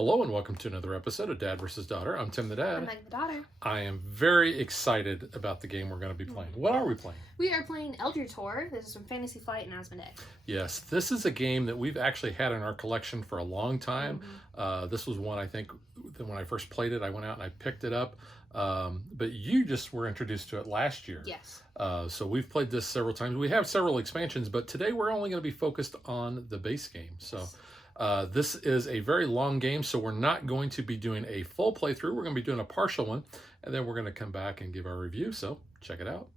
Hello and welcome to another episode of Dad versus Daughter. I'm Tim the Dad. I'm Meg the daughter. I am very excited about the game we're going to be playing. What are we playing? We are playing Eldritch. This is from Fantasy Flight and Asmodee. Yes, this is a game that we've actually had in our collection for a long time. This was one, I think, that when I first played it, I went out and I picked it up. But you just were introduced to it last year. Yes. So we've played this several times. We have several expansions, but today we're only going to be focused on the base game. So this is a very long game, so we're not going to be doing a full playthrough. We're going to be doing a partial one, and then we're going to come back and give our review. So check it out.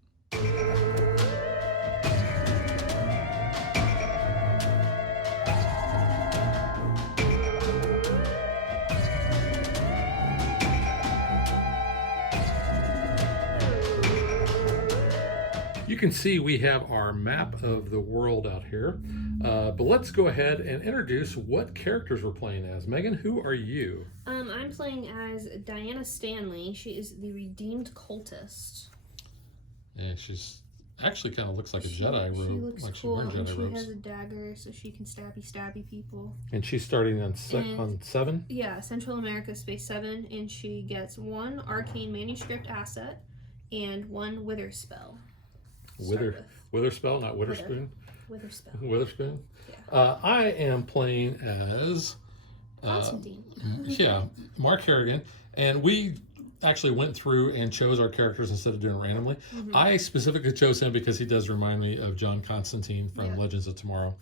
You can see we have our map of the world out here, but let's go ahead and introduce what characters we're playing as. Megan, who are you? I'm playing as Diana Stanley. She is the redeemed cultist. And she's actually kind of looks like a Jedi robe. She looks like cool, she's wearing Jedi and she robes. has a dagger, so she can stabby people. And she's starting on 7? Yeah, Central America Space 7, and she gets 1 arcane manuscript asset and 1 wither spell. Wither spell, not Witherspoon. Wither spell. Witherspoon. Yeah. I am playing as Constantine. Mark Harrigan, and we actually went through and chose our characters instead of doing it randomly. I specifically chose him because he does remind me of John Constantine from Legends of Tomorrow,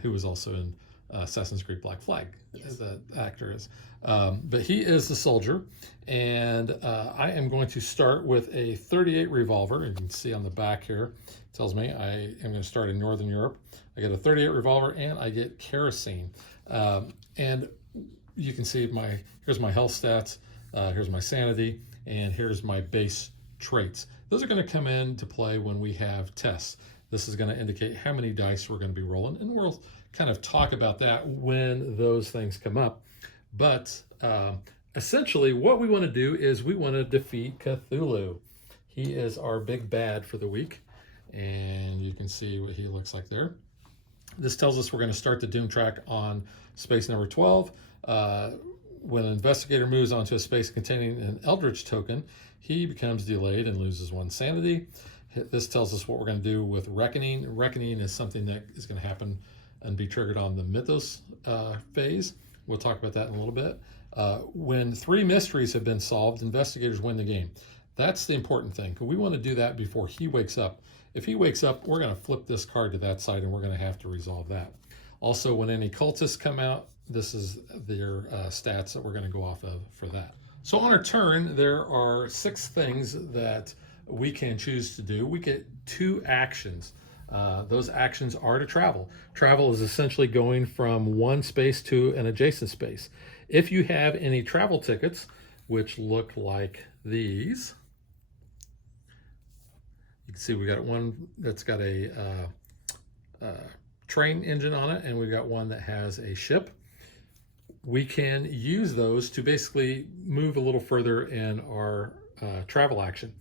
who was also in Assassin's Creed Black Flag. Yes. That actor is. But he is the soldier, and I am going to start with a 38 revolver. You can see on the back here, it tells me I am going to start in Northern Europe. I get a 38 revolver, and I get kerosene. And you can see here's my health stats, here's my sanity, and here's my base traits. Those are going to come into play when we have tests. This is going to indicate how many dice we're going to be rolling, and we'll kind of talk about that when those things come up. But essentially what we want to do is we want to defeat Cthulhu. He is our big bad for the week, and you can see what he looks like there. This tells us we're going to start the Doom track on space number 12. When an investigator moves onto a space containing an Eldritch token, he becomes delayed and loses 1 sanity. This tells us what we're going to do with Reckoning. Reckoning is something that is going to happen and be triggered on the Mythos phase. We'll talk about that in a little bit. When 3 mysteries have been solved, investigators win the game. That's the important thing. We want to do that before he wakes up. If he wakes up, we're going to flip this card to that side, and we're going to have to resolve that. Also, when any cultists come out, this is their stats that we're going to go off of for that. So on our turn, there are 6 things that we can choose to do. We get 2 actions. Those actions are to travel. Travel is essentially going from one space to an adjacent space. If you have any travel tickets, which look like these, you can see we got one that's got a train engine on it, and we've got one that has a ship. We can use those to basically move a little further in our travel action.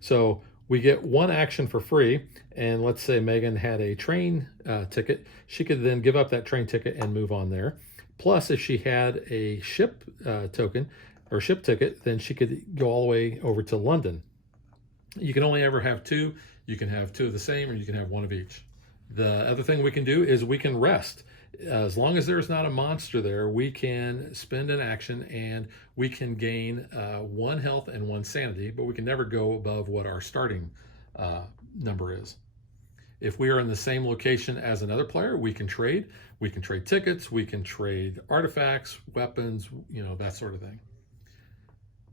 So we get 1 action for free, and let's say Megan had a train ticket. She could then give up that train ticket and move on there. Plus, if she had a ship token or ship ticket, then she could go all the way over to London. You can only ever have 2. You can have 2 of the same, or you can have 1 of each. The other thing we can do is we can rest. As long as there's not a monster there, we can spend an action and we can gain 1 health and 1 sanity, but we can never go above what our starting number is. If we are in the same location as another player, we can trade. We can trade tickets, we can trade artifacts, weapons, that sort of thing.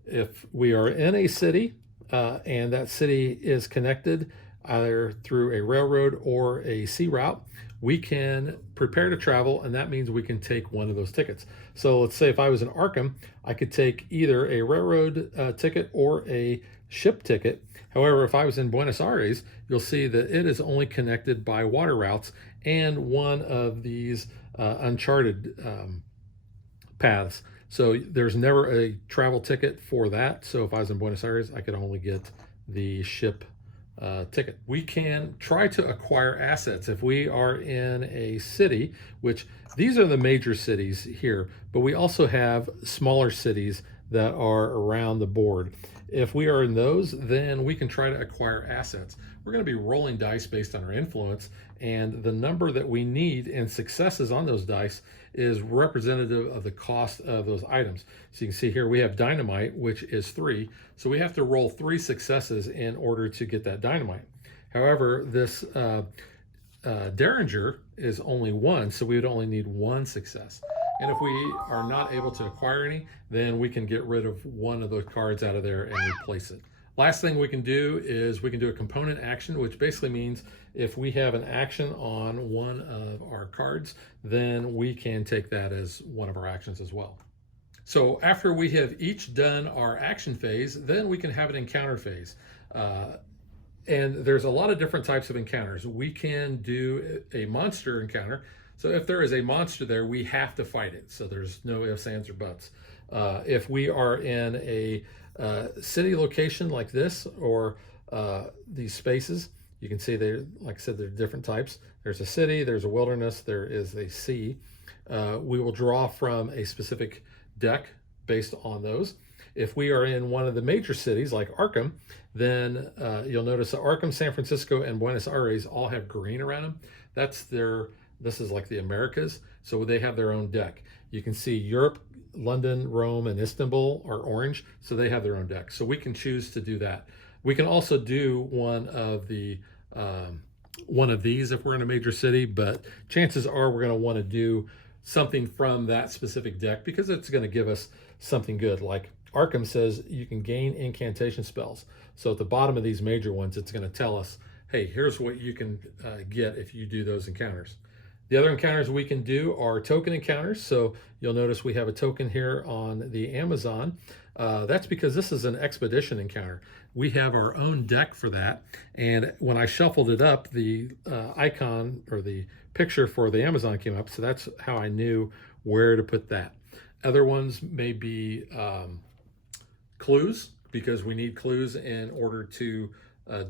If we are in a city and that city is connected either through a railroad or a sea route, we can prepare to travel, and that means we can take 1 of those tickets. So let's say if I was in Arkham, I could take either a railroad ticket or a ship ticket. However, if I was in Buenos Aires, you'll see that it is only connected by water routes and one of these uncharted paths. So there's never a travel ticket for that. So if I was in Buenos Aires, I could only get the ship ticket. We can try to acquire assets if we are in a city, which these are the major cities here, but we also have smaller cities that are around the board. If we are in those, then we can try to acquire assets. We're going to be rolling dice based on our influence, and the number that we need in successes on those dice is representative of the cost of those items. So you can see here we have dynamite, which is 3. So we have to roll 3 successes in order to get that dynamite. However, this Derringer is only 1, so we would only need 1 success. And if we are not able to acquire any, then we can get rid of one of those cards out of there and replace it. Last thing we can do is we can do a component action, which basically means if we have an action on one of our cards, then we can take that as one of our actions as well. So after we have each done our action phase, then we can have an encounter phase. And there's a lot of different types of encounters. We can do a monster encounter. So if there is a monster there, we have to fight it. So there's no ifs, ands, or buts. If we are in a city location like this, or these spaces, you can see there, like I said, there are different types. There's a city, there's a wilderness, there is a sea. We will draw from a specific deck based on those. If we are in one of the major cities like Arkham, then you'll notice that Arkham, San Francisco, and Buenos Aires all have green around them. This is like the Americas, so they have their own deck. You can see Europe, London, Rome, and Istanbul are orange, so they have their own deck. So we can choose to do that. We can also do one of these if we're in a major city, but chances are we're going to want to do something from that specific deck because it's going to give us something good. Like Arkham says you can gain incantation spells. So at the bottom of these major ones, it's going to tell us, hey, here's what you can get if you do those encounters. The other encounters we can do are token encounters. So you'll notice we have a token here on the Amazon. That's because this is an expedition encounter. We have our own deck for that. And when I shuffled it up, the icon or the picture for the Amazon came up. So that's how I knew where to put that. Other ones may be clues, because we need clues in order to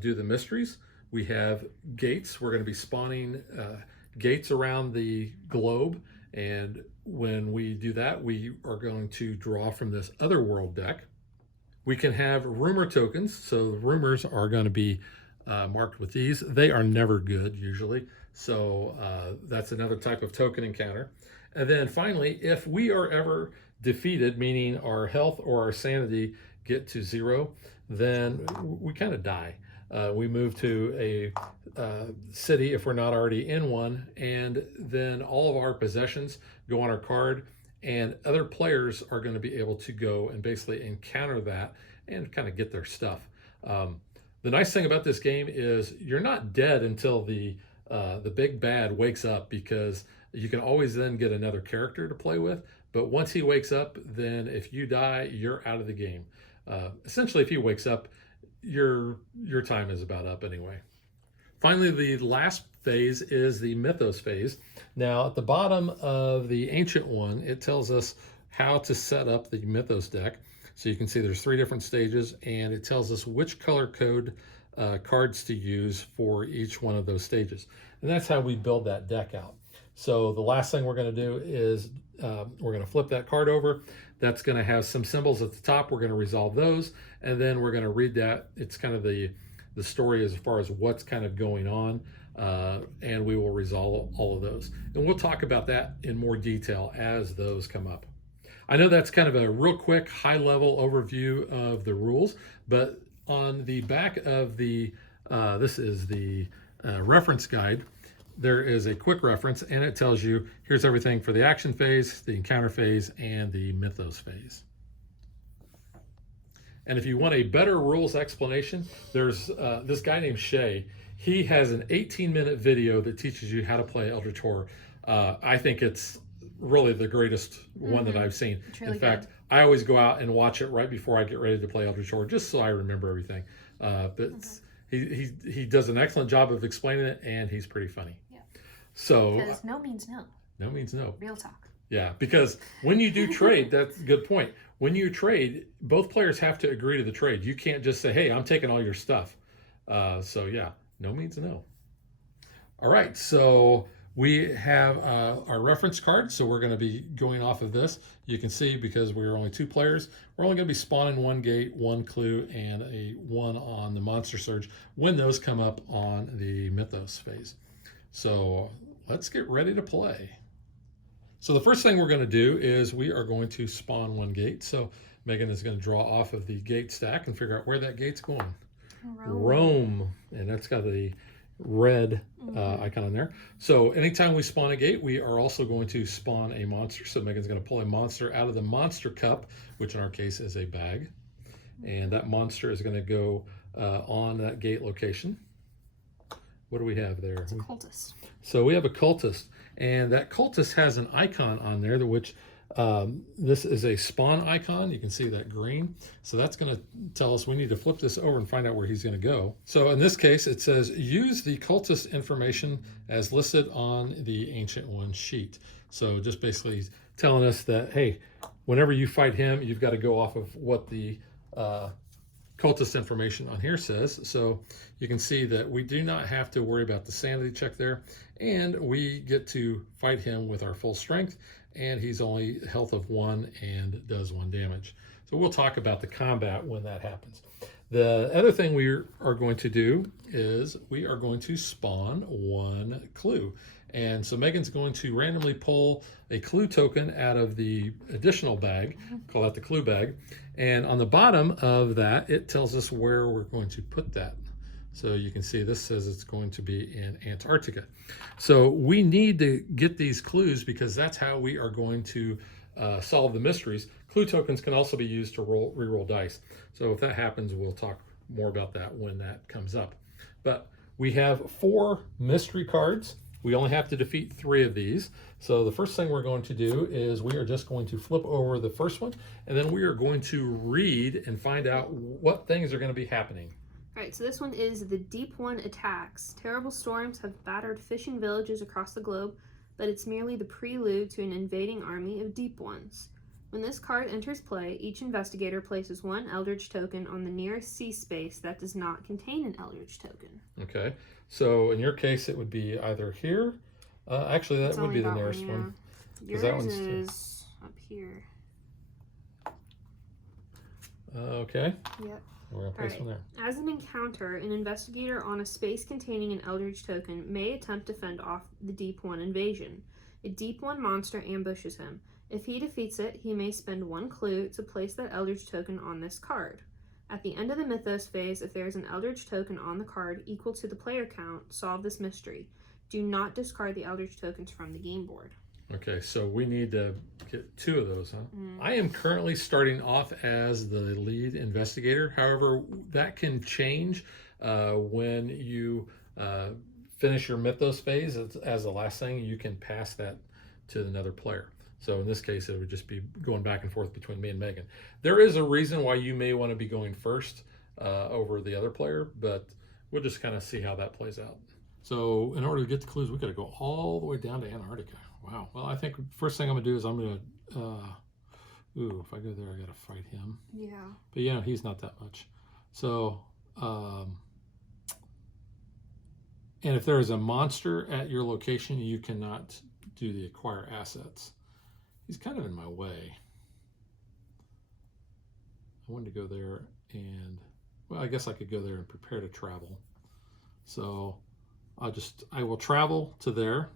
do the mysteries. We have gates. We're going to be spawning gates around the globe, and when we do that, we are going to draw from this other world deck. We can have rumor tokens, so the rumors are going to be marked with these. They are never good usually, so that's another type of token encounter. And then finally, if we are ever defeated, meaning our health or our sanity get to 0, then we kind of die. We move to a city if we're not already in one, and then all of our possessions go on our card, and other players are going to be able to go and basically encounter that and kind of get their stuff. The nice thing about this game is you're not dead until the big bad wakes up, because you can always then get another character to play with. But once he wakes up, then if you die, you're out of the game. Essentially, if he wakes up, your time is about up anyway. Finally, the last phase is the mythos phase. Now, at the bottom of the ancient one, it tells us how to set up the mythos deck. So you can see there's 3 different stages, and it tells us which color code cards to use for each one of those stages. And that's how we build that deck out. So the last thing we're going to do is we're going to flip that card over. That's going to have some symbols at the top. We're going to resolve those, and then we're going to read that. It's kind of the story as far as what's kind of going on, and we will resolve all of those. And we'll talk about that in more detail as those come up. I know that's kind of a real quick, high-level overview of the rules, but on the back of the, this is the reference guide, there is a quick reference, and it tells you here's everything for the action phase, the encounter phase, and the mythos phase. And if you want a better rules explanation, there's this guy named Shay. He has an 18-minute video that teaches you how to play Eldritch Horror. I think it's really the greatest one that I've seen. Really in fact, good. I always go out and watch it right before I get ready to play Eldritch Horror, just so I remember everything. He does an excellent job of explaining it, and he's pretty funny. Yeah. So Because no means no. no means no. Real talk. Yeah, because when you do trade, that's a good point. When you trade, both players have to agree to the trade. You can't just say, hey, I'm taking all your stuff. So yeah, no means no. All right, so we have our reference card, so we're going to be going off of this. You can see because we're only 2 players, we're only going to be spawning 1 gate, 1 clue, and a 1 on the monster surge when those come up on the Mythos phase. So let's get ready to play. So the first thing we're going to do is we are going to spawn 1 gate. So Megan is going to draw off of the gate stack and figure out where that gate's going. Rome, and that's got the red icon on there. So anytime we spawn a gate, we are also going to spawn a monster. So Megan's going to pull a monster out of the monster cup, which in our case is a bag. And that monster is going to go on that gate location. What do we have there? It's a cultist. So we have a cultist, and that cultist has an icon on there, which this is a spawn icon. You can see that green. So that's going to tell us we need to flip this over and find out where he's going to go. So in this case, it says use the cultist information as listed on the Ancient One sheet. So just basically telling us that, hey, whenever you fight him, you've got to go off of what the cultist information on here says. So you can see that we do not have to worry about the sanity check there, and we get to fight him with our full strength, and he's only health of 1 and does 1 damage. So we'll talk about the combat when that happens. The other thing we are going to do is we are going to spawn 1 clue. And so Megan's going to randomly pull a clue token out of the additional bag, call that the clue bag. And on the bottom of that, it tells us where we're going to put that. So you can see this says it's going to be in Antarctica. So we need to get these clues because that's how we are going to solve the mysteries. Clue tokens can also be used to reroll dice. So if that happens, we'll talk more about that when that comes up. But we have 4 mystery cards. We only have to defeat 3 of these. So the first thing we're going to do is we are just going to flip over the first one, and then we are going to read and find out what things are going to be happening. All right, so this one is the Deep One attacks. Terrible storms have battered fishing villages across the globe, but it's merely the prelude to an invading army of Deep Ones. When this card enters play, each investigator places 1 Eldritch token on the nearest sea space that does not contain an Eldritch token. Okay, so in your case, it would be either here. Actually, that would be the nearest one. Yours that one's is up here. Okay. Yep. We're going to place one there. As an encounter, an investigator on a space containing an Eldritch token may attempt to fend off the Deep One invasion. A Deep One monster ambushes him. If he defeats it, he may spend 1 clue to place that Eldritch token on this card. At the end of the Mythos phase, if there is an Eldritch token on the card equal to the player count, solve this mystery. Do not discard the Eldritch tokens from the game board. Okay, so we need to get 2 of those, huh? I am currently starting off as the lead investigator. However, that can change when you finish your Mythos phase. As the last thing, you can pass that to another player. So in this case, it would just be going back and forth between me and Megan. There is a reason why you may want to be going first over the other player, but we'll just kind of see how that plays out. So in order to get the clues, we got to go all the way down to Antarctica. Wow. Well, I think first thing I'm going to do is I'm going to, if I go there, I got to fight him. Yeah. But, you know, he's not that much. So, and if there is a monster at your location, you cannot do the acquire assets. He's kind of in my way. I wanted to go there and, well, I guess I could go there and prepare to travel. So I will travel to there,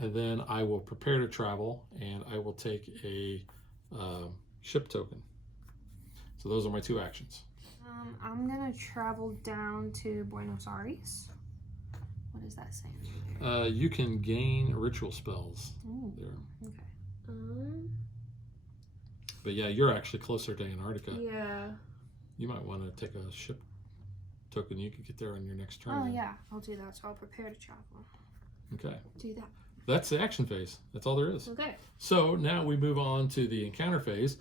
and then I will prepare to travel, and I will take a ship token. So those are my 2 actions. I'm going to travel down to Buenos Aires. What is that saying? You can gain ritual spells there. Okay. But yeah, you're actually closer to Antarctica. Yeah. You might want to take a ship token. You could get there on your next turn. Oh, yeah. I'll do that. So I'll prepare to travel. Okay. Do that. That's the action phase. That's all there is. Okay. So now we move on to the encounter phase.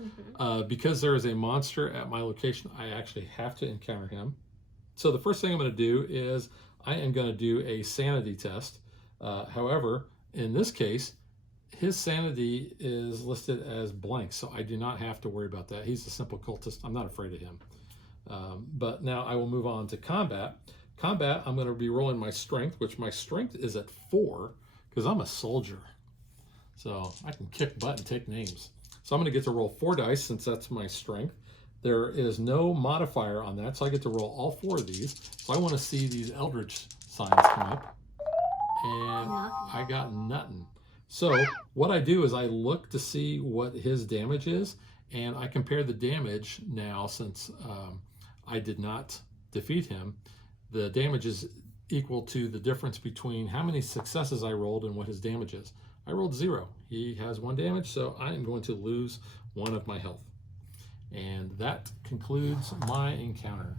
Because there is a monster at my location, I actually have to encounter him. So the first thing I'm going to do is I am going to do a sanity test. However, in this case, his sanity is listed as blank, so I do not have to worry about that. He's a simple cultist. I'm not afraid of him. But now I will move on to combat. Combat, I'm going to be rolling my strength, which my strength is at 4 because I'm a soldier. So I can kick butt and take names. So I'm going to get to roll 4 dice since that's my strength. There is no modifier on that, so I get to roll all 4 of these. So I want to see these Eldritch signs come up. And I got nothing. So what I do is I look to see what his damage is, and I compare the damage now since I did not defeat him. The damage is equal to the difference between how many successes I rolled and what his damage is. I rolled 0. He has 1 damage, so I am going to lose 1 of my health. And that concludes my encounter.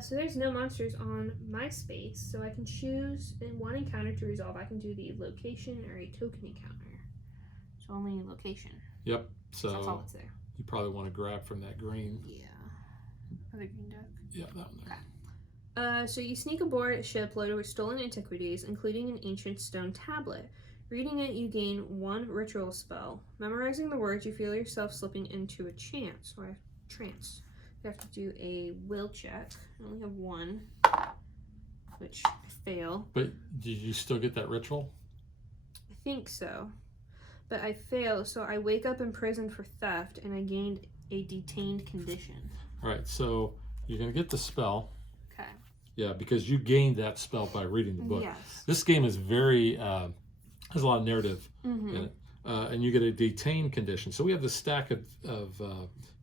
So there's no monsters on my space, so I can choose in one encounter to resolve. I can do the location or a token encounter. So only location. Yep. So that's all that's there. You probably want to grab from that green. Yeah. Other green deck. Yeah, that one there. Okay. So you sneak aboard a ship loaded with stolen antiquities, including an ancient stone tablet. Reading it, you gain 1 ritual spell. Memorizing the words, you feel yourself slipping into a trance. You have to do a will check. I only have 1, which I fail. But did you still get that ritual? I think so. But I fail, so I wake up in prison for theft, and I gained a detained condition. All right, so you're going to get the spell. Okay. Yeah, because you gained that spell by reading the book. Yes. This game is very, has a lot of narrative in it. And you get a detained condition. So we have the stack of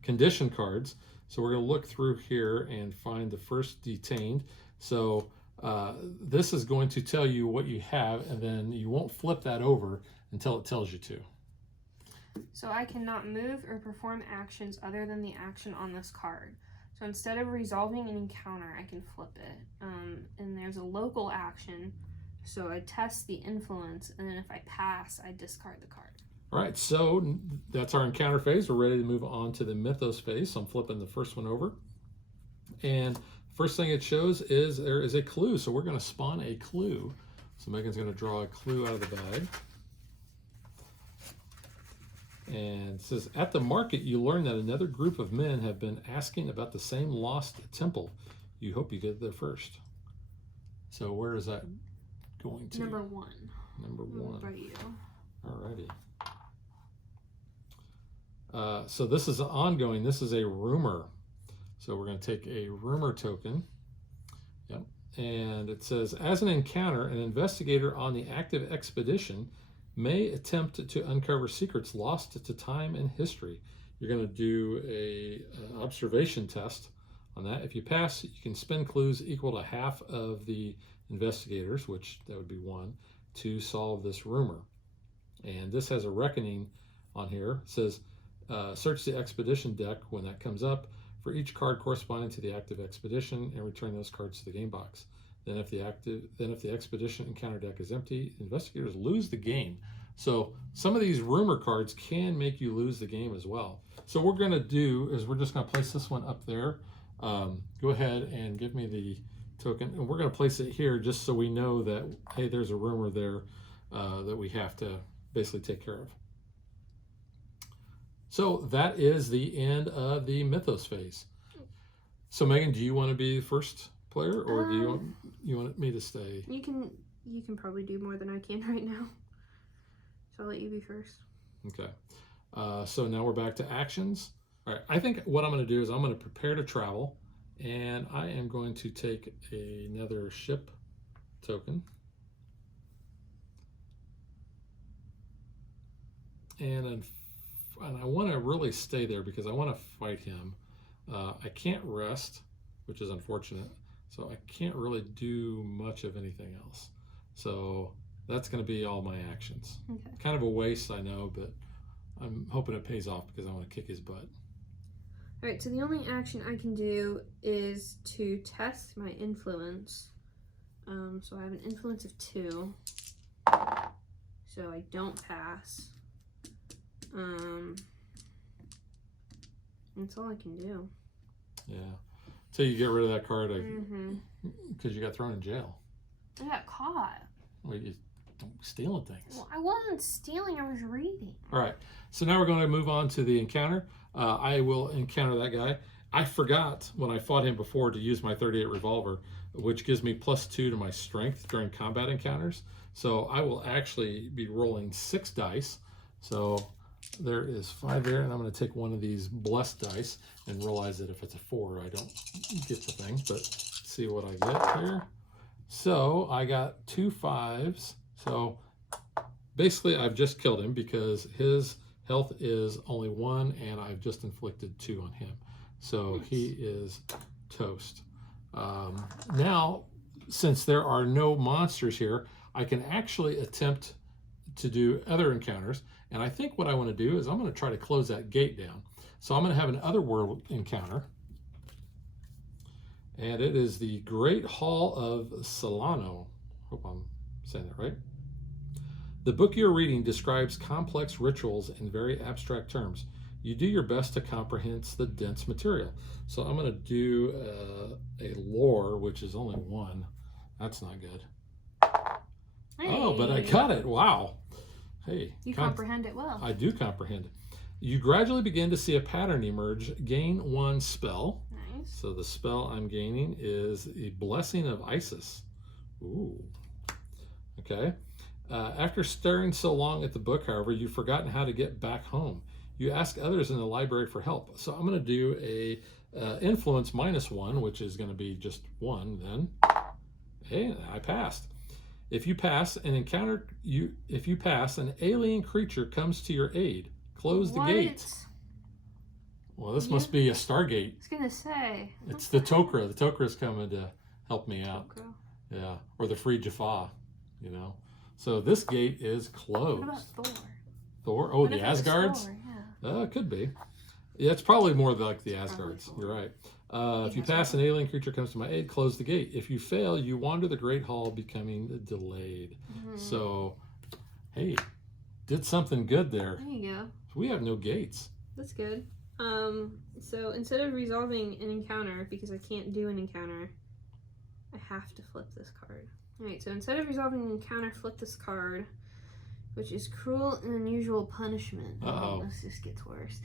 condition cards. So we're going to look through here and find the first detained. So this is going to tell you what you have, and then you won't flip that over until it tells you to. So I cannot move or perform actions other than the action on this card. So instead of resolving an encounter, I can flip it. And there's a local action. So I test the influence, and then if I pass, I discard the card. All right, so that's our encounter phase. We're ready to move on to the mythos phase. So I'm flipping the first one over. And first thing it shows is there is a clue. So we're going to spawn a clue. So Megan's going to draw a clue out of the bag. And it says, at the market, you learn that another group of men have been asking about the same lost temple. You hope you get there first. So where is that going to? Number 1. Number 1. What about you? Alrighty. So this is ongoing. This is a rumor. So we're going to take a rumor token. Yep. And it says, as an encounter, an investigator on the active expedition may attempt to uncover secrets lost to time and history. You're going to do a observation test on that. If you pass, you can spend clues equal to half of the investigators, which that would be 1, to solve this rumor. And this has a reckoning on here. It says, search the expedition deck when that comes up for each card corresponding to the active expedition and return those cards to the game box. Then if the expedition encounter deck is empty, investigators lose the game. So some of these rumor cards can make you lose the game as well. So what we're going to do is we're just going to place this one up there. Go ahead and give me the token, and we're going to place it here just so we know that, hey, there's a rumor there that we have to basically take care of. So that is the end of the mythos phase. So Megan, do you want to be the first player, or do you want me to stay? You can probably do more than I can right now. So I'll let you be first. Okay. So now we're back to actions. All right. I think what I'm going to do is I'm going to prepare to travel, and I am going to take another ship token. And I want to really stay there because I want to fight him. I can't rest, which is unfortunate. So I can't really do much of anything else. So that's going to be all my actions. Okay. Kind of a waste, I know, but I'm hoping it pays off because I want to kick his butt. All right, so the only action I can do is to test my influence. So I have an influence of 2. So I don't pass. That's all I can do. Yeah. Until you get rid of that card, because you got thrown in jail. I got caught. Well, you don't stealing things. Well, I wasn't stealing, I was reading. All right. So now we're going to move on to the encounter. I will encounter that guy. I forgot when I fought him before to use my 38 revolver, which gives me +2 to my strength during combat encounters. So I will actually be rolling 6 dice. So there is 5 there, and I'm going to take one of these blessed dice and realize that if it's a 4, I don't get the thing. But see what I get here. So I got 2 5s. So basically, I've just killed him because his health is only 1, and I've just inflicted 2 on him. So he is toast. Now, since there are no monsters here, I can actually attempt to do other encounters. And I think what I want to do is I'm going to try to close that gate down. So I'm going to have an otherworld encounter. And it is the Great Hall of Solano. Hope I'm saying that right. The book you're reading describes complex rituals in very abstract terms. You do your best to comprehend the dense material. So I'm going to do a lore, which is only 1. That's not good. Hey. Oh, but I got it. Wow. Hey. You comprehend it well. I do comprehend it. You gradually begin to see a pattern emerge. Gain 1 spell. Nice. So the spell I'm gaining is a Blessing of Isis. Ooh. Okay. After staring so long at the book, however, you've forgotten how to get back home. You ask others in the library for help. So I'm going to do a influence -1, which is going to be just 1 then. Hey, I passed. If you pass, an alien creature comes to your aid. Close the gate. Well, this must be a Stargate. I was going to say. It's the Tok'ra. The Tok'ra is coming to help me out. Tok'ra. Yeah, or the Free Jaffa, you know. So this gate is closed. What about Thor? Thor? Oh, the Asgards? Thor, yeah. It could be. Yeah, it's probably more like the Asgards. You're right. If you pass, an alien creature comes to my aid, close the gate. If you fail, you wander the Great Hall, becoming delayed. So, hey, did something good there. There you go. We have no gates. That's good. So instead of resolving an encounter, because I can't do an encounter, I have to flip this card. Alright, so instead of resolving an encounter, flip this card, which is cruel and unusual punishment. Uh-oh. This just gets worse.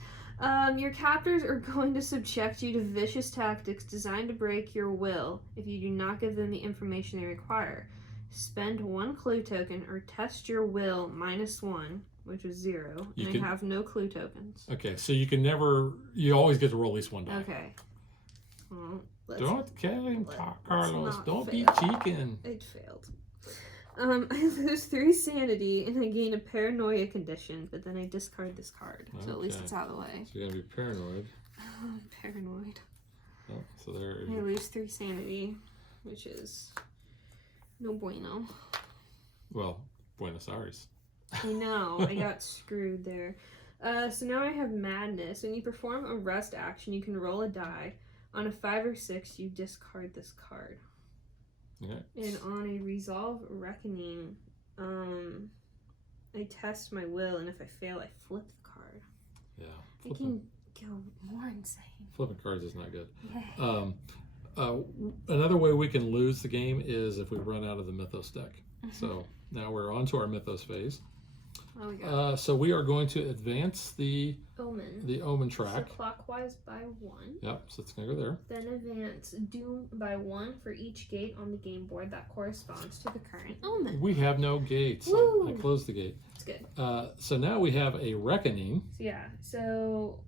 Your captors are going to subject you to vicious tactics designed to break your will if you do not give them the information they require. Spend 1 clue token or test your will -1, which is 0, and I have no clue tokens. Okay, so you can never, you always get to roll at least 1 die. Okay. Well, don't kill him, Carlos. Don't be cheeking. It failed. I lose 3 sanity and I gain a paranoia condition, but then I discard this card. So at least it's out of the way. So you're going to be paranoid. Paranoid. Oh, so there. I lose 3 sanity, which is no bueno. Well, Buenos Aires. I know. I got screwed there. So now I have madness. When you perform a rest action, you can roll a die. On a 5 or 6, you discard this card. Yeah. And on a resolve reckoning, I test my will, and if I fail, I flip the card. Yeah. It can go more insane. Flipping cards is not good. Yeah. Another way we can lose the game is if we run out of the Mythos deck. So now we're on to our Mythos phase. Oh, we go. So we are going to advance the Omen track. So clockwise by 1. Yep, so it's going to go there. Then advance Doom by 1 for each gate on the game board that corresponds to the current Omen. We have no gates. Woo! I closed the gate. That's good. So now we have a Reckoning. So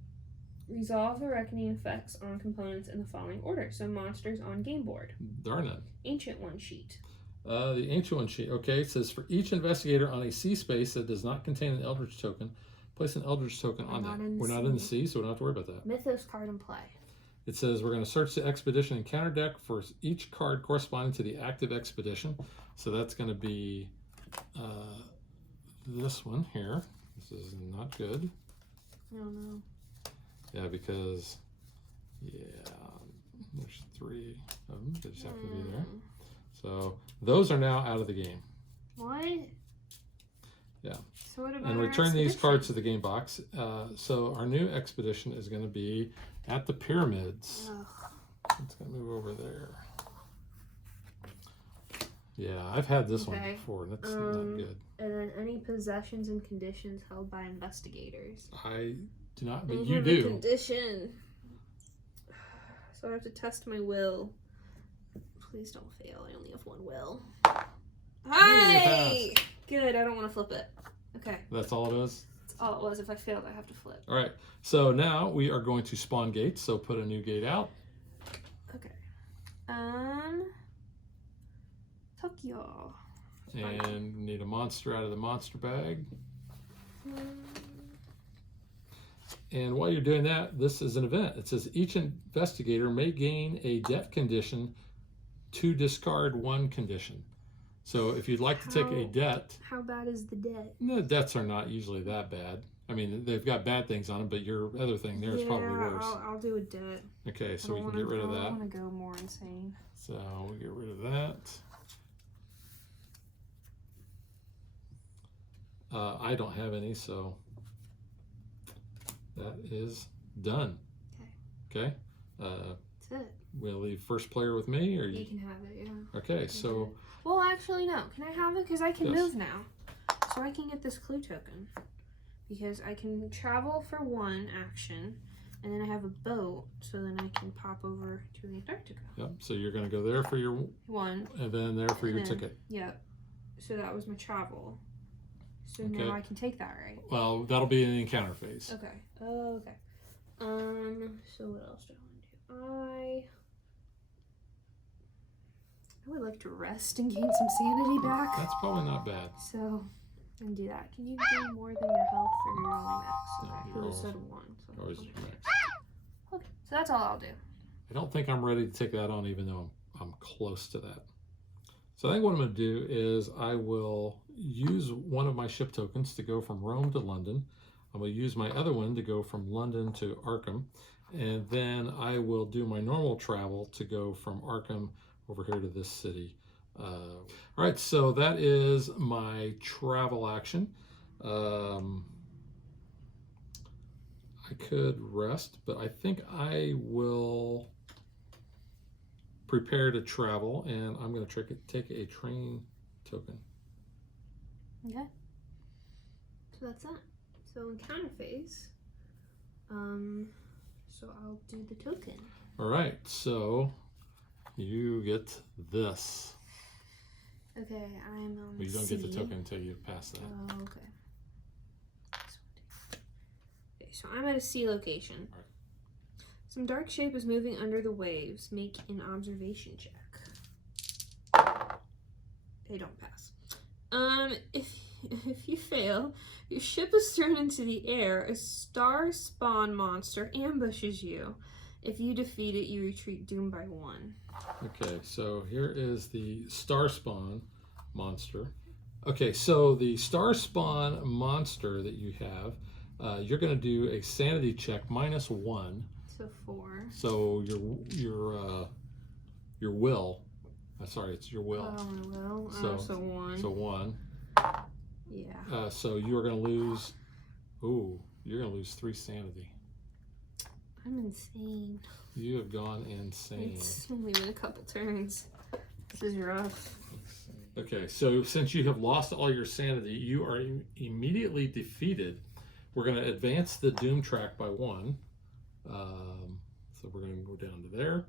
resolve the Reckoning effects on components in the following order. So monsters on game board. Darn it. Ancient One sheet. The Ancient One sheet. Okay, it says for each investigator on a sea space that does not contain an Eldritch token, place an Eldritch token on that. We're not in the sea, so we don't have to worry about that. Mythos card in play. It says we're going to search the expedition encounter deck for each card corresponding to the active expedition. So that's going to be this one here. This is not good. Oh no. Yeah, because there's 3 of them. They just have to be there. So those are now out of the game. What? Yeah. So what about and our return these expedition? cards to the game box. So our new expedition is going to be at the pyramids. Ugh. It's going to move over there. Yeah, I've had this one before. That's not good. And then any possessions and conditions held by investigators. I do not, but I you have do. A condition. So I have to test my will. Please don't fail. I only have one will. Hey! Good. I don't want to flip it. Okay. That's all it is? That's all it was. If I failed, I have to flip. All right. So now we are going to spawn gates. So put a new gate out. Okay. Tokyo. And need a monster out of the monster bag. And while you're doing that, this is an event. It says each investigator may gain a debt condition to discard one condition. So if you'd like to take a debt... How bad is the debt? No, debts are not usually that bad. I mean, they've got bad things on them, but your other thing there is probably worse. I'll do a debt. Okay, so we can get rid of that. I want to go more insane. So we'll get rid of that. I don't have any, so that is done. Okay. Okay. That's it. We'll leave first player with me, or You can have it, yeah. Okay, so... Well, actually, no. Can I have it? Because I can Yes. move now. So I can get this clue token. Because I can travel for one action, and then I have a boat, so then I can pop over to Antarctica. Yep, so you're going to go there for your... One. And then there for your then- ticket. Yep. So that was my travel. So Okay. now I can take that, right? Well, that'll be in the encounter phase. Okay. Okay. So what else do I want to do? I would like to rest and gain some sanity back. That's probably not bad. So, I can do that. Can you do more than your health or your only max? No, Okay, you're you always- said one. So Always okay. your max. Okay, so that's all I'll do. I don't think I'm ready to take that on, even though I'm close to that. So I think what I'm going to do is I will use one of my ship tokens to go from Rome to London. I will use my other one to go from London to Arkham. And then I will do my normal travel to go from Arkham over here to this city. All right, so that is my travel action. I could rest, but I think I will prepare to travel, and I'm going to take a train token. Okay. So that's that. So encounter phase. So I'll do the token. All right, so you get this. Okay, I'm on Well, you don't get the token until you pass that. Oh, okay. Okay, so I'm at a sea location. All right. Some dark shape is moving under the waves. Make an observation check. They don't pass. If you fail, your ship is thrown into the air. A star spawn monster ambushes you. If you defeat it, you retreat doomed by one. Okay, so here is the star spawn monster. Okay, so the star spawn monster that you have, you're going to do a sanity check -1. So 4. So your will. Sorry, it's your will. Oh, I will. So- So 1. So 1. Yeah. So you are going to lose. Ooh, you're going to lose 3 sanity. I'm insane. You have gone insane. It's only been a couple turns. This is rough. Okay, so since you have lost all your sanity, you are immediately defeated. We're going to advance the doom track by 1. So we're going to go down to there.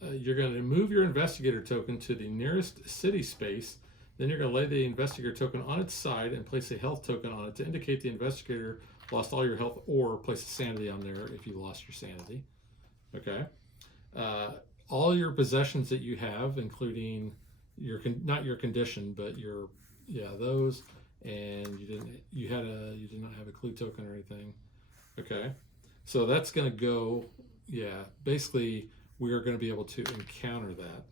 You're going to move your investigator token to the nearest city space. Then you're going to lay the investigator token on its side and place a health token on it to indicate the investigator lost all your health, or place a sanity on there if you lost your sanity. Okay. All your possessions that you have, including your not your condition, but your those, and you did not have a clue token or anything. Okay. So that's going to go. Basically, we are going to be able to encounter that.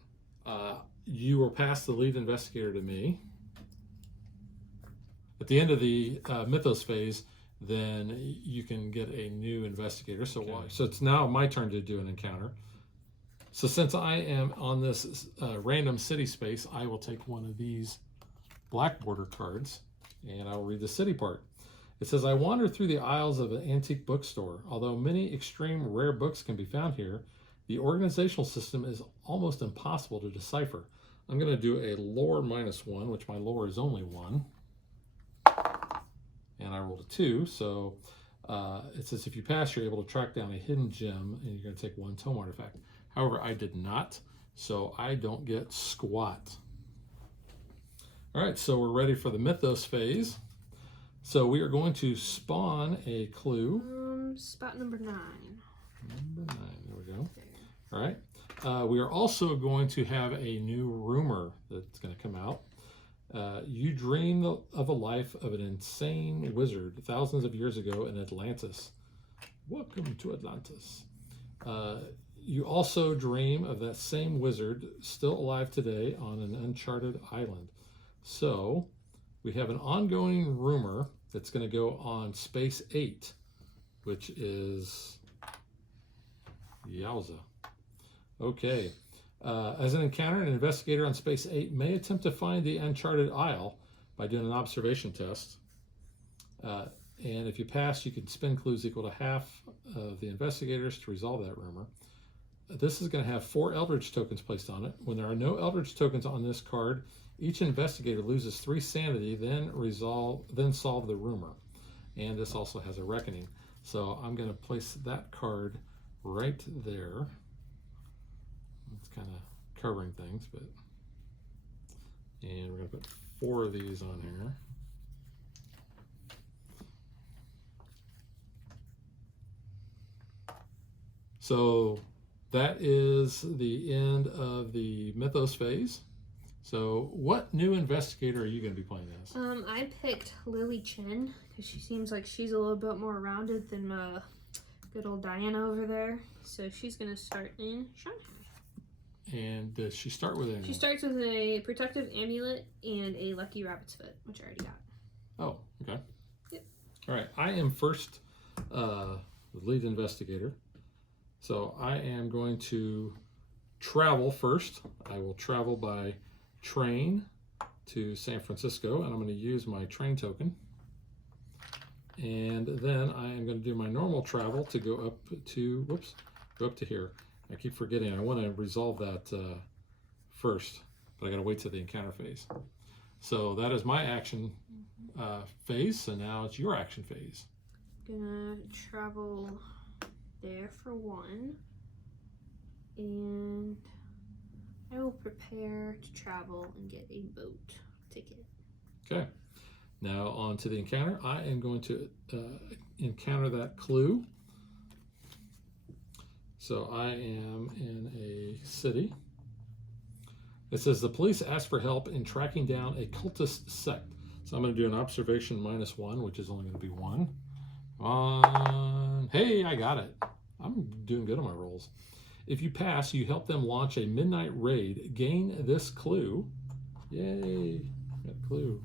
You will pass the lead investigator to me. At the end of the mythos phase, then you can get a new investigator. So so it's now my turn to do an encounter. So since I am on this random city space, I will take one of these black border cards, and I will read the city part. It says, I wander through the aisles of an antique bookstore. Although many extreme rare books can be found here, the organizational system is almost impossible to decipher. I'm going to do a lore -1, which my lore is only 1. And I rolled a 2, so It says if you pass, you're able to track down a hidden gem, and you're going to take 1 tome artifact. However, I did not, so I don't get squat. All right, so we're ready for the Mythos phase. So we are going to spawn a clue. Spot number 9. Number 9, there we go. All right. We are also going to have a new rumor that's going to come out. You dream of a life of an insane wizard thousands of years ago in Atlantis. Welcome to Atlantis. You also dream of that same wizard still alive today on an uncharted island. So we have an ongoing rumor that's going to go on Space 8, which is yowza. Okay. As an encounter, an investigator on Space 8 may attempt to find the uncharted isle by doing an observation test. And if you pass, you can spin clues equal to half of the investigators to resolve that rumor. This is going to have 4 Eldritch tokens placed on it. When there are no Eldritch tokens on this card, each investigator loses 3 sanity, then solve the rumor. And this also has a reckoning. So I'm going to place that card right there. It's kind of covering things, but and we're going to put 4 of these on here. So that is the end of the Mythos phase. So what new investigator are you going to be playing as? I picked Lily Chen because she seems like she's a little bit more rounded than good old Diana over there. So she's going to start in Shanghai. And does she start with anything? She starts with a protective amulet and a lucky rabbit's foot, which I already got. Oh, okay. Yep. All right, I am first the lead investigator. So I am going to travel first. I will travel by train to San Francisco, and I'm going to use my train token. And then I am going to do my normal travel to go up to here. I keep forgetting. I want to resolve that first, but I got to wait till the encounter phase. So that is my action phase. So now it's your action phase. Gonna travel there for 1, and I will prepare to travel and get a boat ticket. Okay. Now on to the encounter. I am going to encounter that clue. So I am in a city. It says the police asked for help in tracking down a cultist sect. So I'm going to do an observation -1, which is only going to be 1. Come on. Hey, I got it. I'm doing good on my rolls. If you pass, you help them launch a midnight raid. Gain this clue. Yay, got a clue.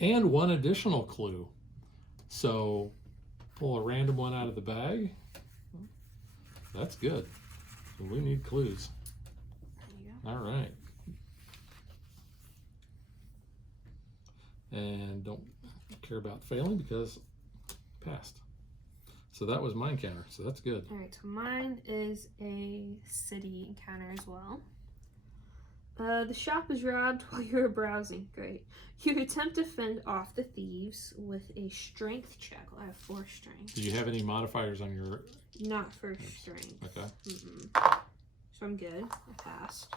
And 1 additional clue. So pull a random one out of the bag. That's good. So we need clues. All right. And don't care about failing because passed. So that was my encounter. So that's good. All right, so mine is a city encounter as well. The shop is robbed while you were browsing. Great. You attempt to fend off the thieves with a strength check. I have 4 strength. Do you have any modifiers on your... Not for strength. Okay. So I'm good. I passed.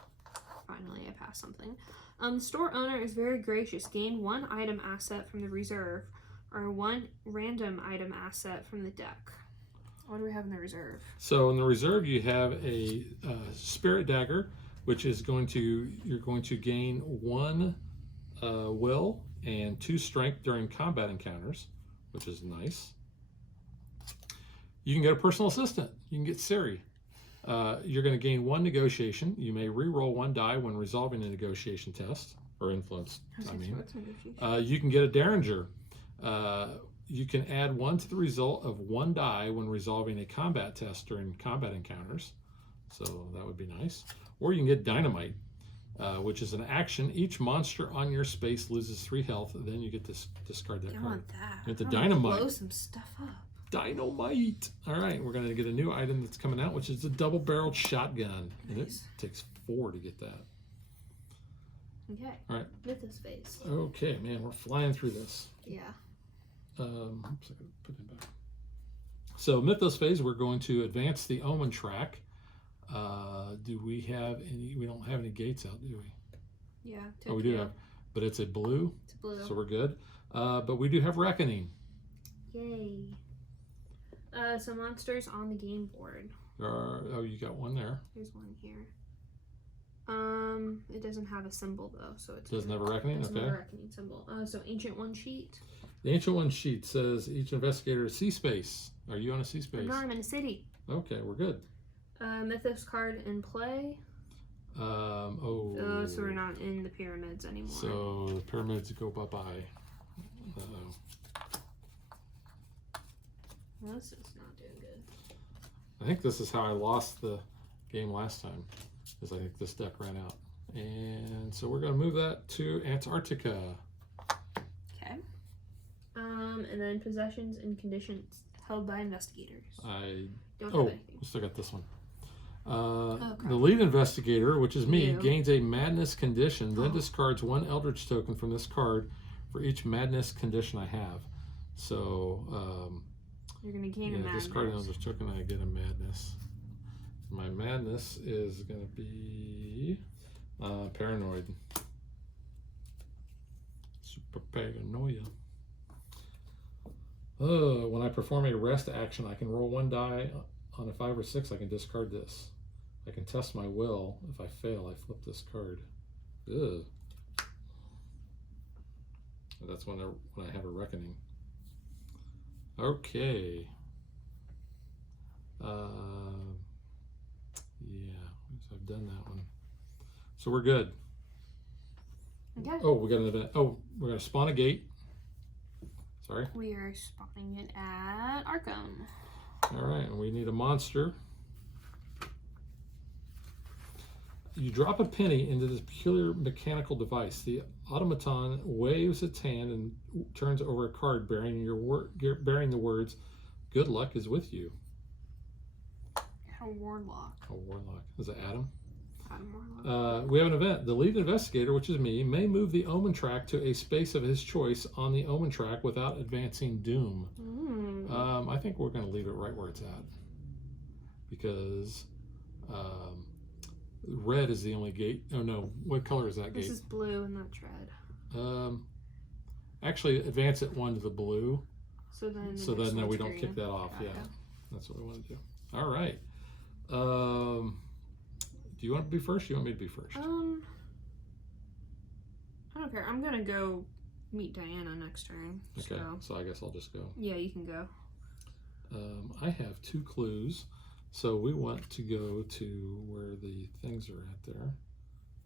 Finally, I passed something. The store owner is very gracious. Gain 1 item asset from the reserve, or 1 random item asset from the deck. What do we have in the reserve? So in the reserve, you have a spirit dagger, which is you're going to gain 1 will and 2 strength during combat encounters, which is nice. You can get a personal assistant. You can get Siri. You're going to gain 1 negotiation. You may re-roll 1 die when resolving a negotiation test, or influence, you can get a Derringer. You can add 1 to the result of 1 die when resolving a combat test during combat encounters. So that would be nice. Or you can get Dynamite, which is an action. Each monster on your space loses 3 health. Then you get to discard that card. I want that. You get the Dynamite. Blow some stuff up. Dynamite. All right, we're going to get a new item that's coming out, which is a double-barreled shotgun. And it takes 4 to get that. Okay. All right. Mythos phase. Okay, man, we're flying through this. Yeah. Oops, I gotta put it back. So Mythos phase, we're going to advance the Omen track. Do we have any? We don't have any gates out, do we? Yeah. Oh, we do have, but it's a blue. It's blue. So we're good. But we do have Reckoning. Yay. Some monsters on the game board. There are. Oh, you got one there. There's one here. It doesn't have a symbol though, so it doesn't have a Reckoning. doesn't Okay. have a Reckoning symbol. So Ancient One sheet. The Ancient One sheet says each investigator is C-space. Are you on a C-space? No, I'm in a city. Okay, we're good. Mythos card in play. Oh. So we're not in the pyramids anymore. So the pyramids go bye-bye. Uh-oh. Well, this is not doing good. I think this is how I lost the game last time, is I think this deck ran out. And so we're going to move that to Antarctica. Okay. And then possessions and conditions held by investigators. I Don't have anything. we still got this one. crap. The lead investigator, which is me, You. gains a madness condition, then discards one Eldritch token from this card for each madness condition I have. So, You're gonna gain a madness. discarding Eldritch token, I get a madness. My madness is going to be paranoid. Super paranoia. When I perform a rest action, I can roll one die. On a 5 or 6, I can discard this. I can test my will. If I fail, I flip this card. Ugh. And that's when I have a reckoning. Okay. Yeah, so I've done that one. So we're good. Okay. Oh, we got an event. Oh, we're gonna spawn a gate. Sorry. We are spawning it at Arkham. All right, and we need a monster. You drop a penny into this peculiar mechanical device. The automaton waves its hand and turns over a card bearing the words, "Good luck is with you." A warlock. A warlock. Is it Adam? Adam Warlock. We have an event. The lead investigator, which is me, may move the Omen track to a space of his choice on the Omen track without advancing Doom. I think we're going to leave it right where it's at, because red is the only gate. Oh no, what color is that This gate? is blue and that's red. Actually, advance it one to the blue, So then. so the next then we one's don't green. kick that off. Got Yeah, it. that's what we want to do. All right. Do you want to be first? You want me to be first? I don't care. I'm gonna go meet Diana next turn. Okay, So. so I guess I'll just go. Yeah, you can go. I have 2 clues, so we want to go to where the things are at there.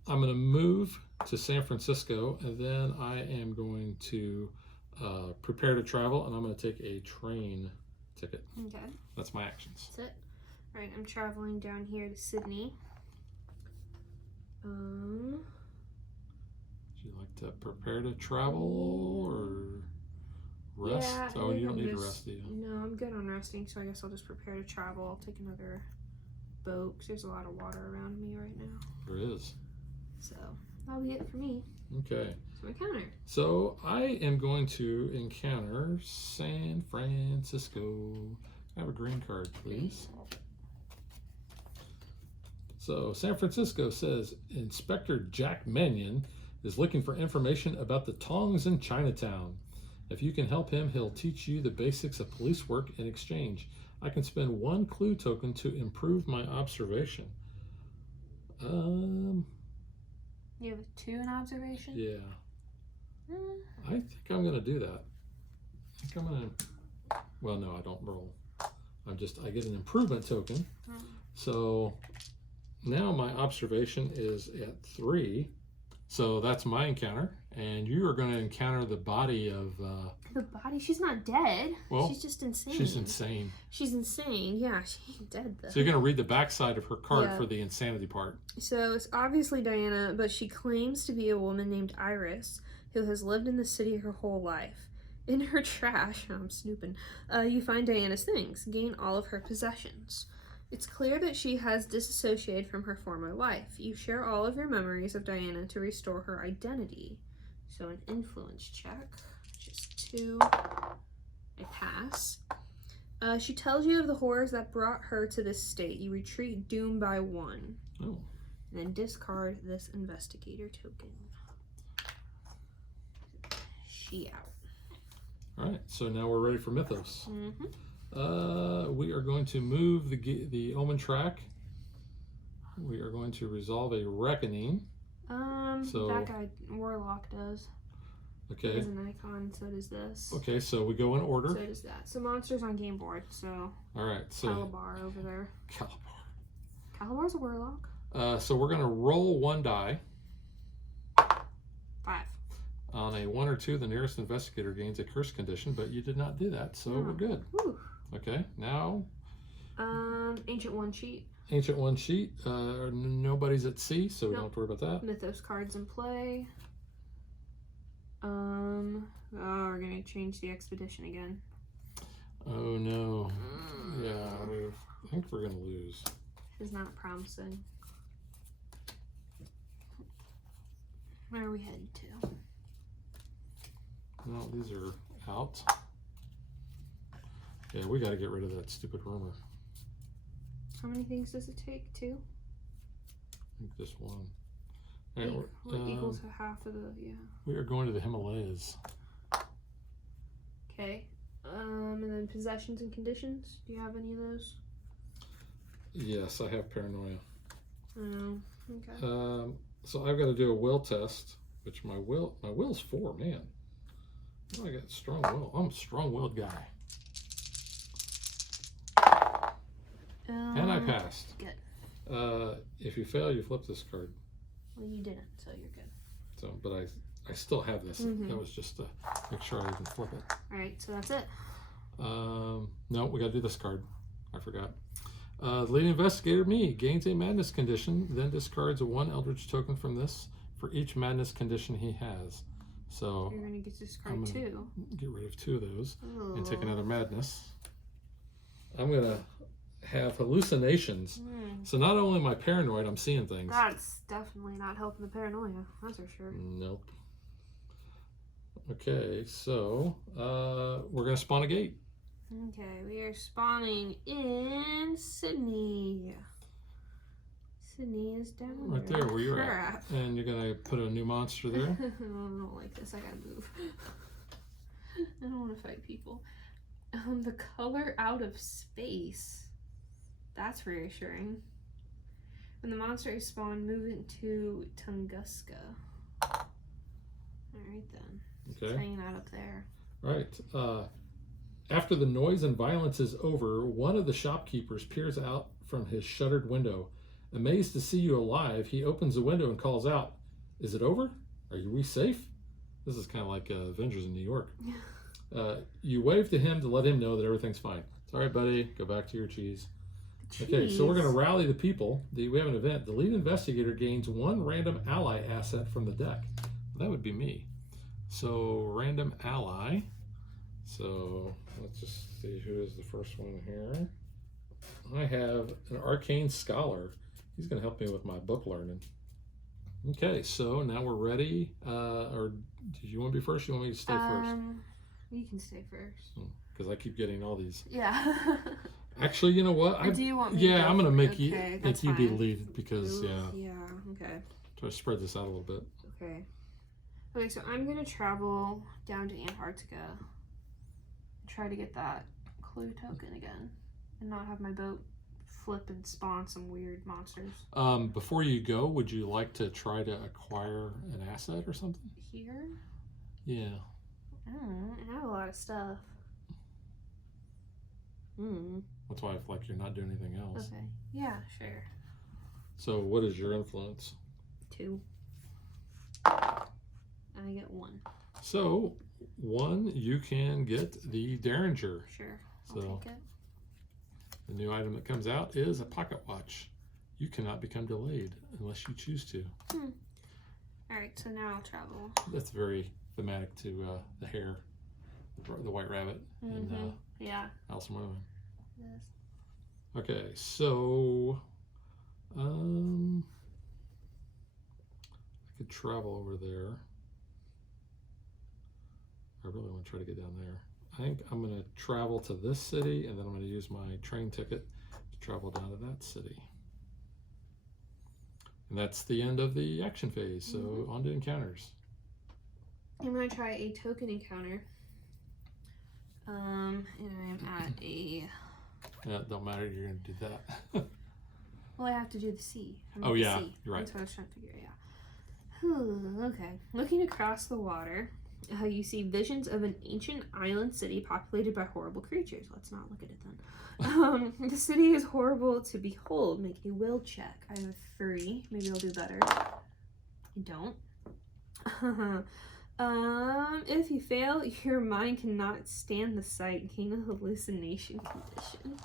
I'm going to move to San Francisco, and then I am going to prepare to travel, and I'm going to take a train ticket. Okay. That's my actions. That's it. All right, I'm traveling down here to Sydney. Would you like to prepare to travel or rest? Yeah, I Oh, think you don't I'm need to just- rest, do you? No, I'm good on resting, so I guess I'll just prepare to travel. I'll take another boat because there's a lot of water around me right now. There is. So that'll be it for me. Okay. So encounter. So I am going to encounter San Francisco. Can I have a green card, please? So San Francisco says Inspector Jack Mannion is looking for information about the tongs in Chinatown. If you can help him, he'll teach you the basics of police work in exchange. I can spend 1 clue token to improve my observation. You have 2 in observation? Yeah. I think I'm going to do that. I think I'm going to... Well, no, I don't roll. I get an improvement token. So now my observation is at 3. So that's my encounter. And you are going to encounter the body of... The body? She's not dead. Well, she's just insane. She's insane. She's insane. Yeah, she ain't dead though. So you're going to read the backside of her card Yeah. for the insanity part. So it's obviously Diana, but she claims to be a woman named Iris who has lived in the city her whole life. In her trash, I'm snooping, you find Diana's things. Gain all of her possessions. It's clear that she has disassociated from her former life. You share all of your memories of Diana to restore her identity. So an influence check, just 2. I pass. She tells you of the horrors that brought her to this state. You retreat doomed by 1. Oh. And then discard this investigator token. She out. All right, so now we're ready for Mythos. Mm-hmm. We are going to move the Omen track. We are going to resolve a Reckoning. So that guy Warlock does. Okay. There's an icon, so does this. Okay, so we go in order. So does that. So monsters on game board. So. All right. So Calabar over there. Calabar. Calabar's a Warlock. So we're gonna roll 1 die. 5. On a 1 or 2, the nearest investigator gains a curse condition, but you did not do that, so we're good. Whew. Okay, now. Ancient 1 sheet. Ancient 1 sheet. Nobody's at sea, so we don't have to worry about that. Mythos cards in play. Oh, we're gonna change the expedition again. Oh no. Yeah, I think we're gonna lose. It's not promising. Where are we headed to? No, these are out. Yeah, we got to get rid of that stupid rumor. How many things does it take? 2? I think just 1. Right, what equals half of the, yeah. We are going to the Himalayas. Okay. And then possessions and conditions. Do you have any of those? Yes, I have paranoia. Oh, okay. So I've got to do a will test, which my will's 4, man. Oh, I got strong will. I'm a strong-willed guy. And I passed. Good. If you fail, you flip this card. Well, you didn't, so you're good. So, but I still have this. That was just to make sure I didn't flip it. All right, so that's it. No, we got to do this card. I forgot. The lead investigator, me, gains a madness condition, then discards 1 Eldritch token from this for each madness condition he has. So you're gonna get to discard 2. Get rid of 2 of those and take another madness. I'm gonna have hallucinations. So not only am I paranoid, I'm seeing things. That's definitely not helping the paranoia. That's for sure. Nope. Okay, so we're gonna spawn a gate. Okay, we are spawning in Sydney. Sydney is down right there where you're at. And you're gonna put a new monster there. I don't like this. I gotta move. I don't want to fight people. The color out of space. That's reassuring. When the monster is spawned, move into Tunguska. Alright then. Okay. It's hanging out up there. Right. After the noise and violence is over, one of the shopkeepers peers out from his shuttered window. Amazed to see you alive, he opens the window and calls out, "Is it over? Are we safe?" This is kind of like Avengers in New York. You wave to him to let him know that everything's fine. It's all right, buddy. Go back to your cheese. Okay, so we're going to rally the people. We have an event. The lead investigator gains 1 random ally asset from the deck. That would be me. So, random ally. So, let's just see who is the first one here. I have an arcane scholar. He's going to help me with my book learning. Okay, so now we're ready. Or do you want to be first? Or you want me to stay first? You can stay first. Because I keep getting all these. Yeah. Actually, you know what? Do you want me to I'm going to make you be the fine. lead because, Yeah, okay. Try to spread this out a little bit. Okay. Okay, so I'm going to travel down to Antarctica. Try to get that clue token again. And not have my boat flip and spawn some weird monsters. Before you go, would you like to try to acquire an asset or something? Here? Yeah. I have a lot of stuff. That's why I feel like you're not doing anything else. Okay. Yeah, sure. So what is your influence? 2. I get 1. So 1, you can get the Derringer. Sure. I'll take it. The new item that comes out is a pocket watch. You cannot become delayed unless you choose to. Alright, so now I'll travel. That's very thematic to the hare, the white rabbit, and yeah. Alice in Wonderland. Yes. Okay, so I could travel over there. I really want to try to get down there. I think I'm going to travel to this city, and then I'm going to use my train ticket to travel down to that city. And that's the end of the action phase. So on to encounters. I'm going to try a token encounter. And I'm at a... Yeah, it don't matter. You're going to do that. Well, I have to do the C. Oh, yeah. You're right. That's what I was trying to figure, okay. Looking across the water, you see visions of an ancient island city populated by horrible creatures. Let's not look at it then. The city is horrible to behold. Make a will check. I have a 3. Maybe I'll do better. I don't. If you fail, your mind cannot stand the sight. Gain a hallucination condition.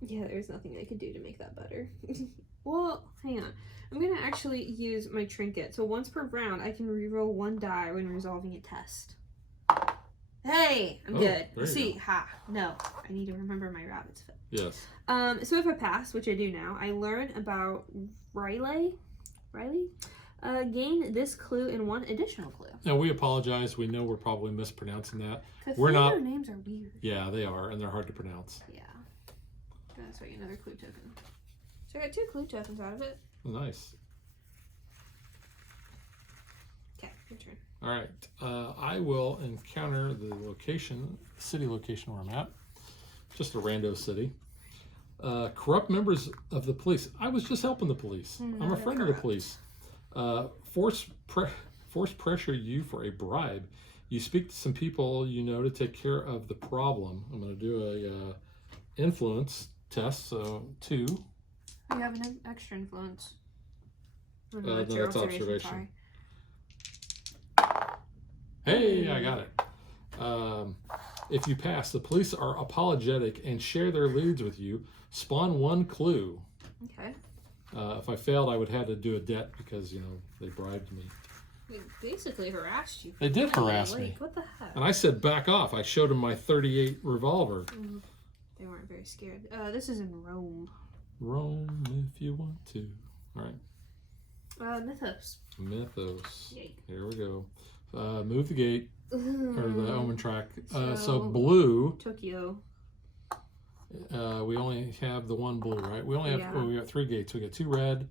Yeah, there's nothing I could do to make that better. Well, hang on. I'm going to actually use my trinket. So once per round, I can reroll 1 die when resolving a test. Hey, I'm good. See, no. I need to remember my rabbit's foot. Yes. So if I pass, which I do now, I learn about Riley? Gain this clue and 1 additional clue. Now, we apologize. We know we're probably mispronouncing that. We're not. Their names are weird. Yeah, they are, and they're hard to pronounce. Yeah. That's right, another clue token. So I got 2 clue tokens out of it. Nice. Okay, your turn. All right. I will encounter the city location where I'm at. Just a rando city. Corrupt members of the police. I was just helping the police. I'm a friend of the police. Force pressure you for a bribe. You speak to some people you know to take care of the problem. I'm going to do a influence test. So 2. You have an extra influence. No, that's observation. Hey, I got it. If you pass, the police are apologetic and share their leads with you. Spawn 1 clue. Okay. If I failed, I would have to do a debt because, they bribed me. They basically harassed you. They did harass me. What the heck? And I said, back off. I showed them my .38 revolver. They weren't very scared. This is in Rome. Rome, if you want to. All right. Mythos. Mythos. Here we go. Move the gate, or the omen track. So blue. Tokyo. We only have the 1 blue, right? We only have, we got 3 gates. We got 2 red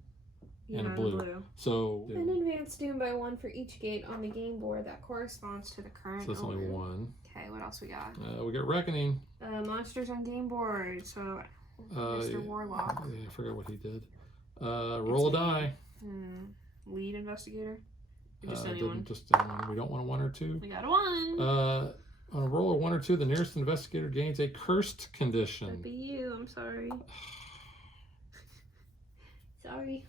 and a blue. So an advance doom by 1 for each gate on the game board that corresponds to the current. So that's only 1. Okay, what else we got? We got Reckoning. Monsters on game board. So Mr. Warlock. Yeah, I forgot what he did. Roll a die. Lead investigator. Or just anyone. We don't want a 1 or 2. We got a 1. On a roll of 1 or 2, the nearest investigator gains a cursed condition. That'd be you. I'm sorry. Sorry.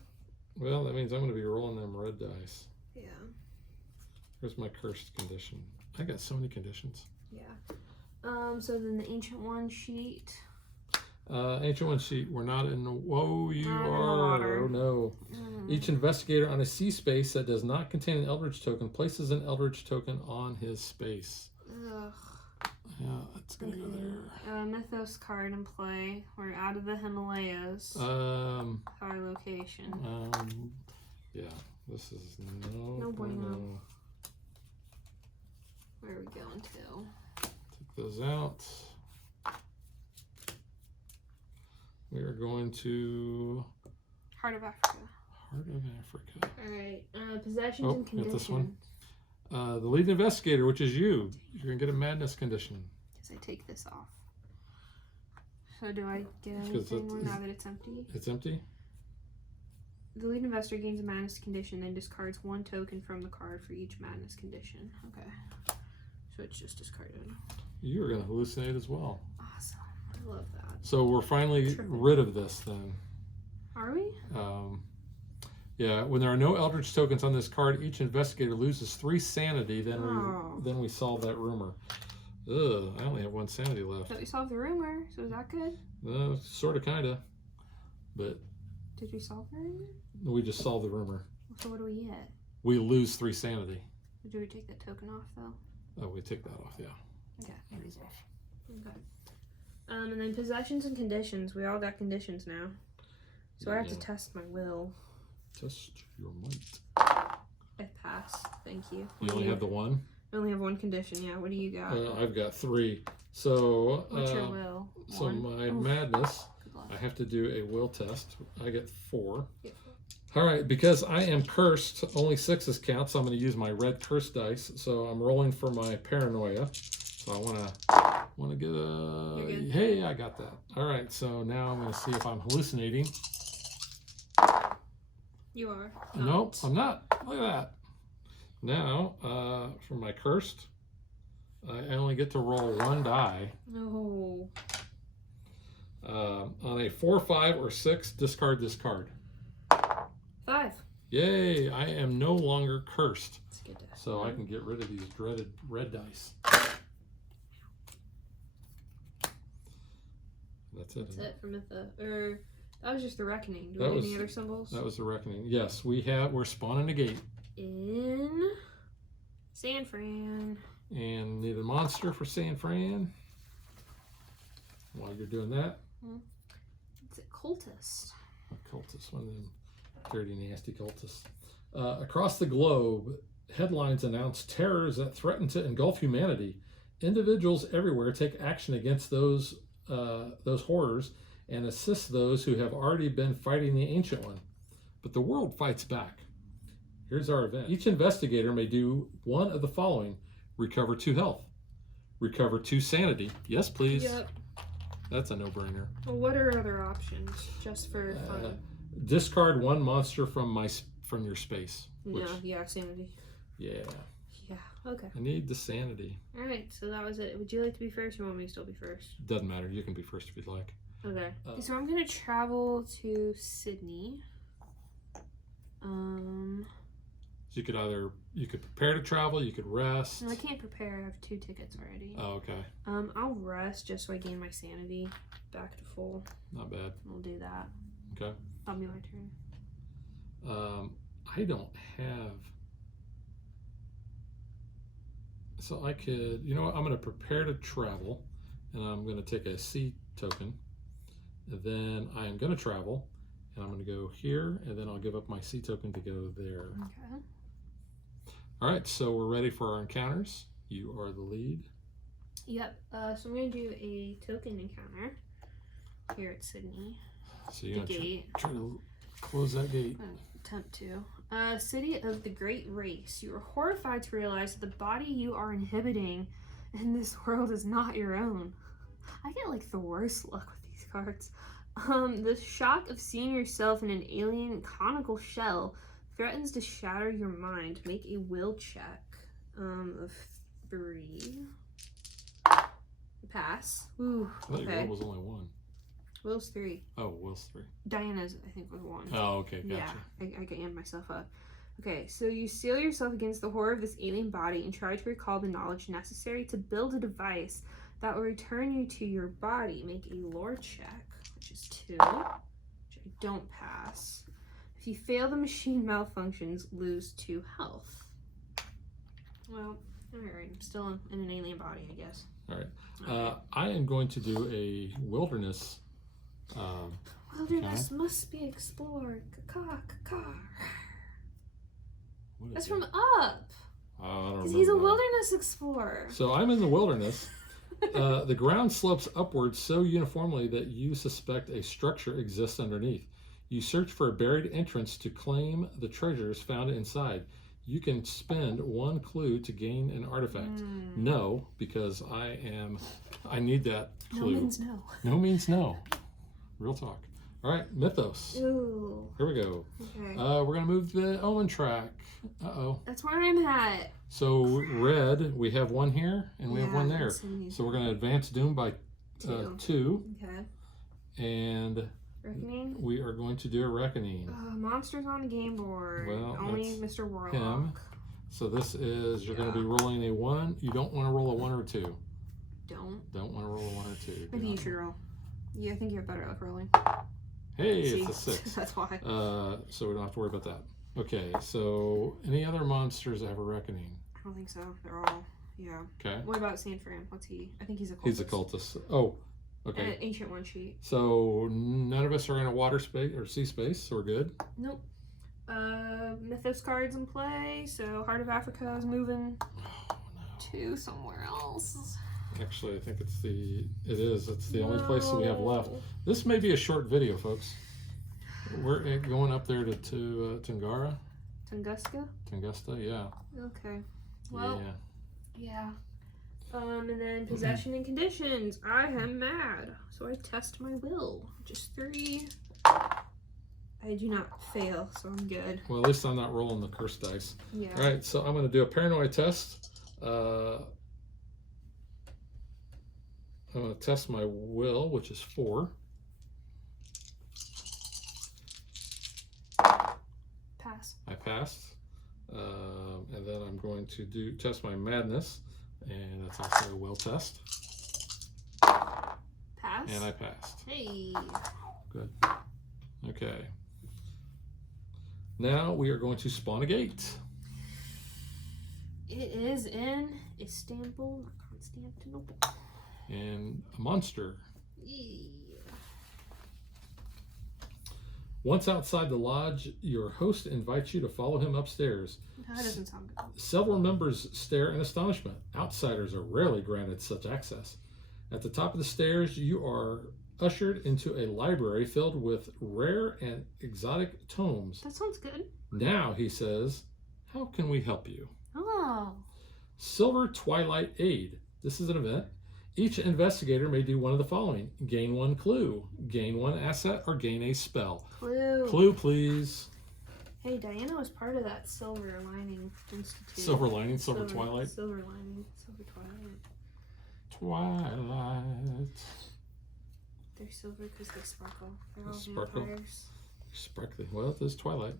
Well, that means I'm going to be rolling them red dice. Yeah. Here's my cursed condition. I got so many conditions. Yeah. So then the Ancient One sheet. Ancient One sheet. We're not in the... Whoa, you not are. Oh, no. Each investigator on a sea space that does not contain an Eldritch token places an Eldritch token on his space. Ugh. Yeah, it's going to go there. Mythos card in play. We're out of the Himalayas. Our location. Yeah, this is no bueno. Where are we going to? Take those out. We are going to... Heart of Africa. Heart of Africa. All right. Possessions and conditions. Got this one. The lead investigator, which is you. You're going to get a madness condition. Because I take this off. So do I get anything more now that it's empty? It's empty? The lead investigator gains a madness condition, then discards 1 token from the card for each madness condition. Okay. So it's just discarded. You are going to hallucinate as well. Awesome. I love that. So we're finally rid of this then. Are we? Yeah, when there are no Eldritch tokens on this card, each investigator loses 3 sanity. Then we solve that rumor. Ugh, I only have 1 sanity left. But we solved the rumor, so is that good? Sort of, kind of. But... Did we solve the rumor? We just solved the rumor. So what do we get? We lose 3 sanity. Do we take that token off, though? Oh, we take that off, yeah. Okay. That is off. Okay. And then possessions and conditions. We all got conditions now. So I have to test my will. Test your might. I pass. Thank you. You only have the one? I only have one condition, yeah. What do you got? I've got 3. So, What's your will? So One? my madness, I have to do a will test. I get 4. All right, because I am cursed, only 6s count, so I'm going to use my red curse dice. So I'm rolling for my paranoia. So I want to get a... Hey, I got that. All right, so now I'm going to see if I'm hallucinating. You are. Nope, I'm not. Look at that. Now, for my cursed, I only get to roll 1 die. No. On a 4, 5, or 6, discard this card. 5. Yay! I am no longer cursed. That's good. So I can get rid of these dreaded red dice. That's it. That's it for Mytho. That was just the Reckoning. Do we have any other symbols? That was the Reckoning. Yes, we're spawning a gate. In San Fran. And need a monster for San Fran. While you're doing that. It's a cultist. A cultist, one of them dirty, nasty cultists. Across the globe, headlines announce terrors that threaten to engulf humanity. Individuals everywhere take action against those horrors and assist those who have already been fighting the Ancient One. But the world fights back. Here's our event. Each investigator may do one of the following. Recover 2 health. Recover 2 sanity. Yes, please. Yep. That's a no-brainer. Well, what are other options, just for fun? Discard 1 monster from your space. No, yeah, sanity. Yeah. Yeah, okay. I need the sanity. All right, so that was it. Would you like to be first or want me to still be first? Doesn't matter. You can be first if you'd like. Okay. So I'm going to travel to Sydney. So you could prepare to travel, you could rest. No, I can't prepare. I have 2 tickets already. Oh, okay. I'll rest just so I gain my sanity back to full. Not bad. We'll do that. Okay. That'll be my turn. I don't have... So I could... You know what? I'm going to prepare to travel, and I'm going to take a C token. And then I am going to travel, and I'm going to go here, and then I'll give up my C token to go there. Okay. All right, so we're ready for our encounters. You are the lead. Yep. So I'm going to do a token encounter here at Sydney. So you're the going gate. Try to close that gate. Attempt to. City of the Great Race. You are horrified to realize that the body you are inhibiting in this world is not your own. I get like the worst luck with these cards. The shock of seeing yourself in an alien conical shell threatens to shatter your mind. Make a will check of 3. Pass. Ooh, I thought your okay. will was only 1. Will's 3. Oh, will's 3. Diana's, I think, was 1. Oh, okay, gotcha. Yeah, I gained myself up. Okay, so you steel yourself against the horror of this alien body and try to recall the knowledge necessary to build a device that will return you to your body. Make a lore check, which is 2, which I don't pass. If you fail, the machine malfunctions, lose 2 health. Well, alright, I'm still in an alien body, I guess. Alright. I am going to do a wilderness. Wilderness must be explored. That's from Up. I don't remember. He's a wilderness explorer. So I'm in the wilderness. The ground slopes upwards so uniformly that you suspect a structure exists underneath. You search for a buried entrance to claim the treasures found inside. You can spend 1 clue to gain an artifact. No, because I need that clue. No means no. No means no. Real talk. All right, Mythos. Ooh. Here we go. Okay. We're going to move the Omen track. Uh-oh. That's where I'm at. So red, we have 1 here, and we have 1 there. So we're going to advance Doom by 2. Okay. And Reckoning? we are going to do a Reckoning. Monsters on the game board. Well, only Mr. Warlock. Him. So this is, you're going to be rolling a 1. You don't want to roll a 1 or 2. Don't want to roll a 1 or 2. Maybe you should roll. Yeah, I think you have better luck rolling. Hey, See? it's a 6. That's why. So we don't have to worry about that. Okay, so any other monsters that have a Reckoning? I don't think so. They're all, yeah. Okay. What about San Fran? What's he? I think he's a cultist. He's a cultist. Oh, Okay. Ancient one sheet. So none of us are in a water space or sea space, so we're good. Nope. Mythos cards in play, so Heart of Africa is moving to somewhere else. Actually, I think it's the only place that we have left. This may be a short video, folks. We're going up there to Tungara. Tunguska, yeah. Okay. Well, yeah. And then possession and conditions. I am mad, so I test my will. Just 3. I do not fail, so I'm good. Well, at least I'm not rolling the curse dice. Yeah. All right, so I'm going to do a paranoia test. I'm going to test my will, which is 4. Pass. I passed. And then I'm going to test my madness, and that's also a will test. Pass. And I passed. Hey. Good. Okay. Now we are going to spawn a gate. It is in Istanbul, not Constantinople. And a monster. Yeah. Once outside the lodge, your host invites you to follow him upstairs. That doesn't sound good. Several members stare in astonishment. Outsiders are rarely granted such access. At the top of the stairs, you are ushered into a library filled with rare and exotic tomes. That sounds good. Now, he says, how can we help you? Oh. Silver Twilight Aid. This is an event. Each investigator may do one of the following. Gain 1 clue, gain 1 asset, or gain a spell. Clue. Clue, please. Hey, Diana was part of that Silver Lining Institute. Silver Lining, Silver Twilight. Silver Lining, Silver Twilight. Twilight. They're silver because they sparkle. They're all Sparkle. vampires. Sparkly. Well, it is Twilight.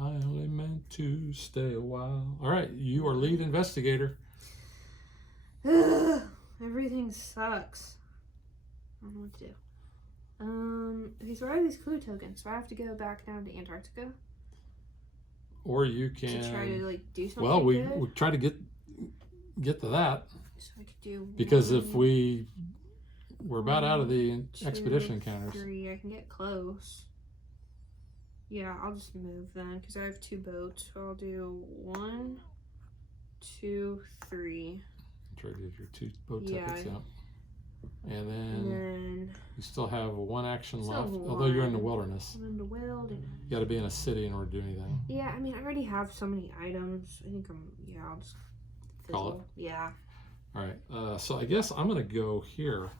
I only meant to stay a while. All right, you are lead investigator. Ugh, everything sucks. I don't know what to do. Okay, so what are these clue tokens? So I have to go back down to Antarctica Or you can to try to like do something. Well, we good? try to get to that. So I could do Because 1, if we're about out of the 2, expedition encounters. 3, I can get close. Yeah, I'll just move then because I have 2 boats. So I'll do 1, 2, 3. Try to get your 2 boat Yeah. tickets out. And And then then you still have 1 action Still left, have although you're in the 1. wilderness. I'm in the wilderness. You got to be in a city in order to do anything. Yeah, I mean, I already have so many items. I think I'll just Call fizzle. Yeah. All right, so I guess I'm going to go here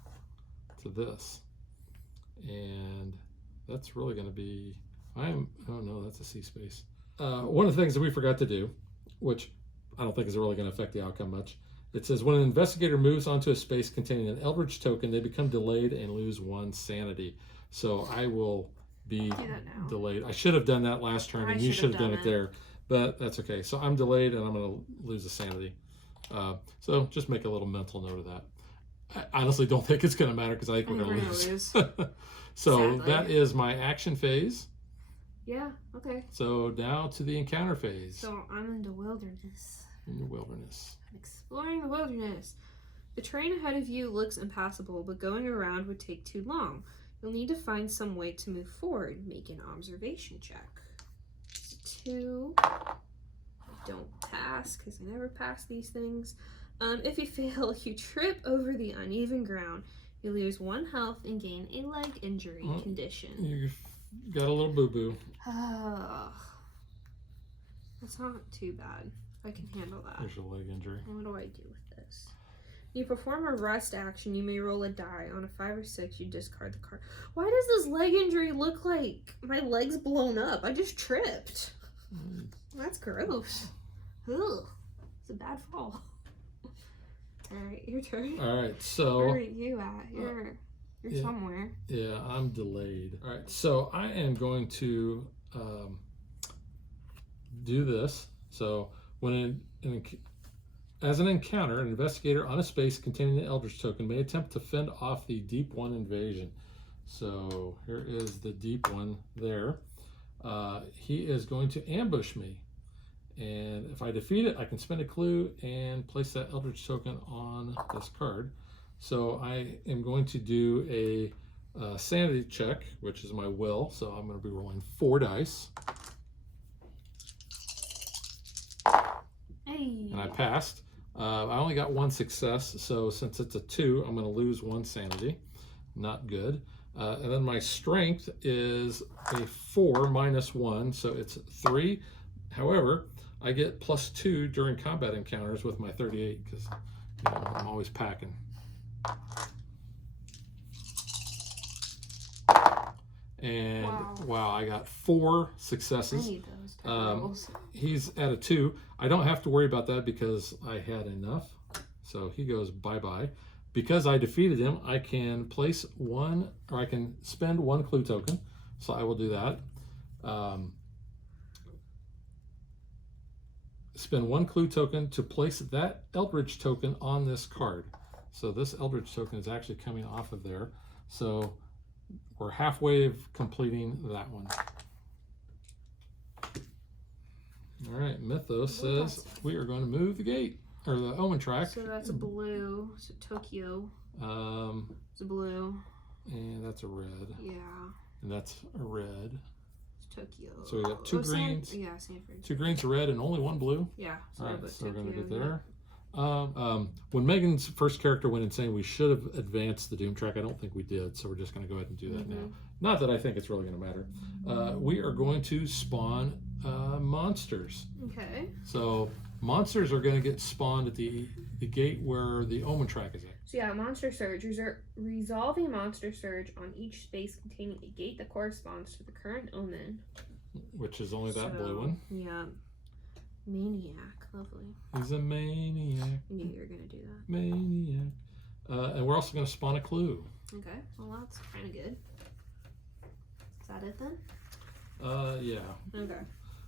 to this. And that's really going to be, oh no, that's a sea space. One of the things that we forgot to do, which I don't think is really going to affect the outcome much. It says when an investigator moves onto a space containing an Eldritch token, they become delayed and lose 1 sanity. So I will be Do that now. delayed. I should have done that last turn, and you should have done it there. But that's okay. So I'm delayed, and I'm going to lose a sanity. So just make a little mental note of that. I honestly don't think it's going to matter because I think we're going to lose. So Sadly. that is my action phase. Yeah, okay. So now to the encounter phase. So I'm in the wilderness. In the wilderness. I'm exploring the wilderness. The terrain ahead of you looks impassable, but going around would take too long. You'll need to find some way to move forward. Make an observation check. 2. Don't pass, because I never pass these things. If you fail, you trip over the uneven ground. You lose 1 health and gain a leg injury condition. You've got a little boo-boo. That's not too bad. I can handle that. There's your leg injury. What do I do with this? You perform a rest action. You may roll a die. On a 5 or 6, you discard the card. Why does this leg injury look like my leg's blown up? I just tripped. That's gross. Ugh. It's a bad fall. Alright, your turn. Alright, so... Where are you at? You're somewhere. Yeah, I'm delayed. Alright, so I am going to do this. So when as an encounter, an investigator on a space containing the Eldritch token may attempt to fend off the Deep One invasion. So here is the Deep One there. He is going to ambush me. And if I defeat it, I can spend a clue and place that Eldritch token on this card. So I am going to do a sanity check, which is my will. So I'm going to be rolling 4 dice. Hey. And I passed. I only got 1 success, so since it's a 2, I'm going to lose 1 sanity. Not good. And then my strength is a 4 minus 1, so it's 3. However, I get +2 during combat encounters with my 38 because I'm always packing. And wow, I got 4 successes. I need those rolls. He's at a 2. I don't have to worry about that because I had enough. So he goes bye-bye. Because I defeated him, I can place 1, or I can spend 1 clue token. So I will do that. Spend 1 clue token to place that Eldritch token on this card. So this Eldritch token is actually coming off of there. So we're halfway of completing that one. All right, Mythos says we are going to move the gate, or the Omen track. So that's a blue. So Tokyo. It's a blue. And that's a red. Yeah. And that's a red. It's Tokyo. So we got 2 greens. Sanford. 2 greens, a red, and only 1 blue. Yeah. All right, so we're going to get there. When Megan's first character went insane, we should have advanced the Doom track. I don't think we did, so we're just going to go ahead and do that now. Not that I think it's really going to matter. We are going to spawn monsters. Okay. So monsters are going to get spawned at the gate where the Omen track is at. So yeah, Monster Surge. Resolve a Monster Surge on each space containing a gate that corresponds to the current Omen. Which is only that blue one. Yeah. Maniac. Lovely. He's a maniac. I knew you were going to do that. Maniac. And we're also going to spawn a clue. Okay. Well, that's kind of good. Is that it then? Yeah. Okay.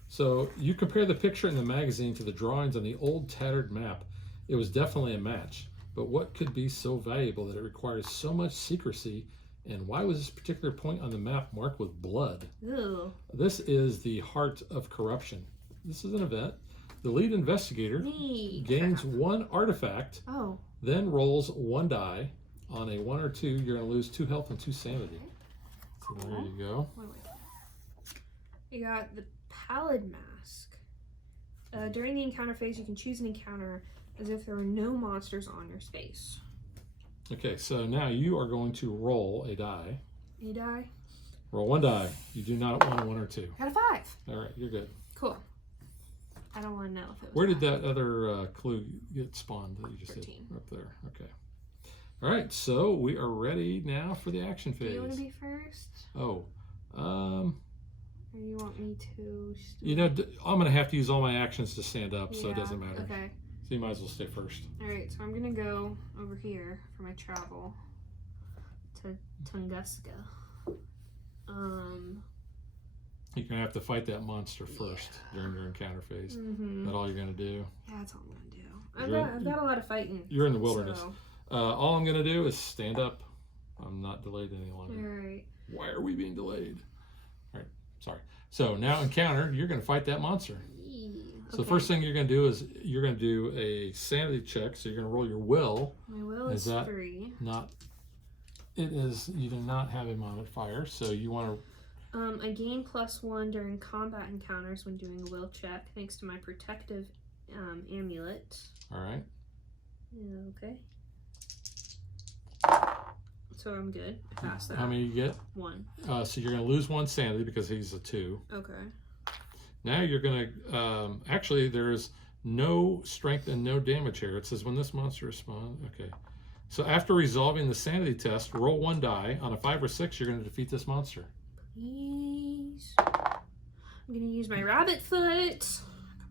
So you compare the picture in the magazine to the drawings on the old tattered map. It was definitely a match. But what could be so valuable that it requires so much secrecy? And why was this particular point on the map marked with blood? Ew. This is the heart of corruption. This is an event. The lead investigator gains 1 artifact, then rolls 1 die. On a 1 or 2, you're going to lose 2 health and 2 sanity. So there you go. You got the Pallid Mask. During the encounter phase, you can choose an encounter as if there were no monsters on your space. Okay, so now you are going to roll a die. A die? Roll 1 die. You do not want a 1 or 2. I got a 5. All right, you're good. Cool. I don't want to know if it was. Where did that other clue get spawned that you just 13. did? Up there. Okay. All right, so we are ready now for the action phase. Do you want to be first? Oh. Or you want me to? You know, I'm going to have to use all my actions to stand up, so it doesn't matter. Okay. So you might as well stay first. All right, so I'm going to go over here for my travel to Tunguska. You're going to have to fight that monster first during your encounter phase. Is that all you're going to do? Yeah, that's all I'm going to do. I've got a lot of fighting. You're in the wilderness. So. All I'm going to do is stand up. I'm not delayed any longer. All right. Why are we being delayed? All right, sorry. So now encounter, you're going to fight that monster. So the first thing you're going to do is you're going to do a sanity check. So you're going to roll your will. My will is 3. It is. You do not have a modifier, so you want to. I gain +1 during combat encounters when doing a will check, thanks to my protective amulet. All right. Okay. So I'm good. I passed that. How many you get? 1. So you're going to lose 1 sanity because he's a 2. Okay. Now you're going to, actually there's no strength and no damage here. It says when this monster responds, okay. So after resolving the sanity test, roll 1 die. On a 5 or 6, you're going to defeat this monster. Please. I'm going to use my rabbit foot.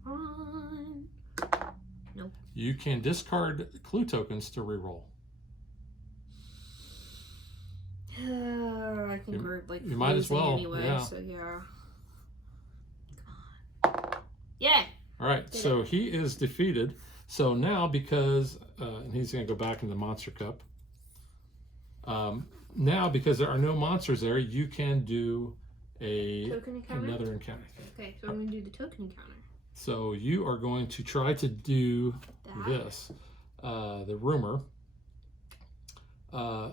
Come on. Nope. You can discard clue tokens to reroll. I think we're like you might as well anyway, yeah. So yeah. Come on. Yeah. All right, so he is defeated. So now because and he's going to go back in the monster cup. Now because there are no monsters there, you can do another encounter. Okay, so I'm going to do the token encounter. So you are going to try to do this. The rumor.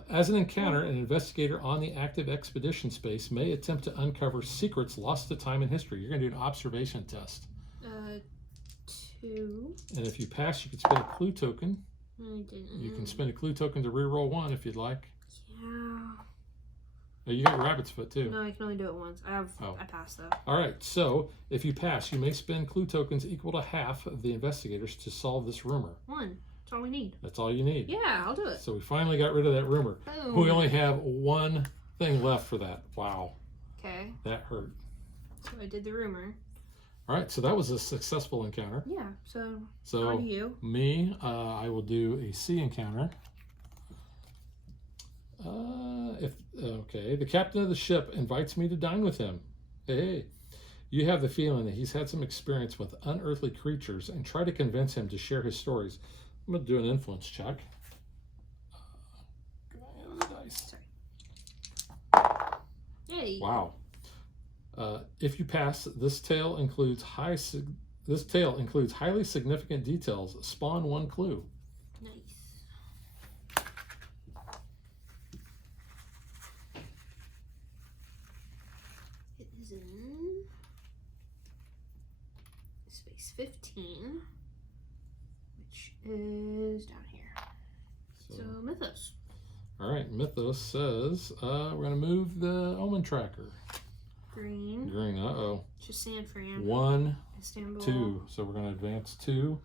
As an encounter, an investigator on the active expedition space may attempt to uncover secrets lost to time and history. You're going to do an observation test. 2. And if you pass, you can spend a clue token. I didn't. You can spend a clue token to reroll 1 if you'd like. Yeah. Oh, you got rabbit's foot too. No, I can only do it once. I passed though. All right, so if you pass, you may spend clue tokens equal to half of the investigators to solve this rumor. 1. That's all we need. That's all you need. Yeah, I'll do it. So we finally got rid of that rumor. Boom. We only have 1 thing left for that. Wow. Okay. That hurt. So I did the rumor. All right, so that was a successful encounter. Yeah, so So on to you. me, I will do a sea encounter. The captain of the ship invites me to dine with him. Hey, you have the feeling that he's had some experience with unearthly creatures and try to convince him to share his stories. I'm going to do an influence check. The dice. Sorry. Yay. Wow. If you pass, this tale includes highly significant details. Spawn 1 clue. Nice. It is in space 15, which is down here. So Mythos. All right, Mythos says we're going to move the omen tracker. Green. Green, uh-oh. Just San Fran. 1, Istanbul. 2. So we're going to advance 2.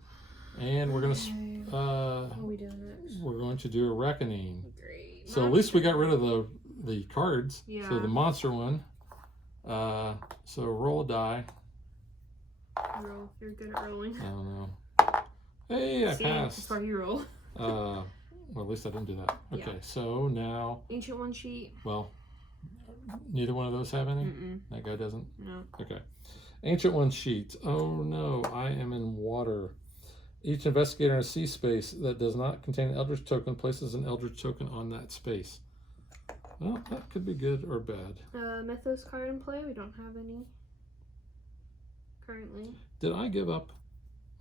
And we're going to, What are we doing next? we're going to do a reckoning. Great. So at least we got rid of the cards. Yeah. So the monster one. So roll a die. Roll. You're good at rolling. I don't know. Hey, I See, passed. that's why you roll. Well, at least I didn't do that. Okay, Yeah. so now, Ancient one sheet. well, neither one of those have any? Mm-mm. That guy doesn't? No. Okay. Ancient one sheet. Oh no, I am in water. Each investigator in a sea space that does not contain an Eldritch token places an Eldritch token on that space. Well, that could be good or bad. Mythos card in play. We don't have any currently. Did I give up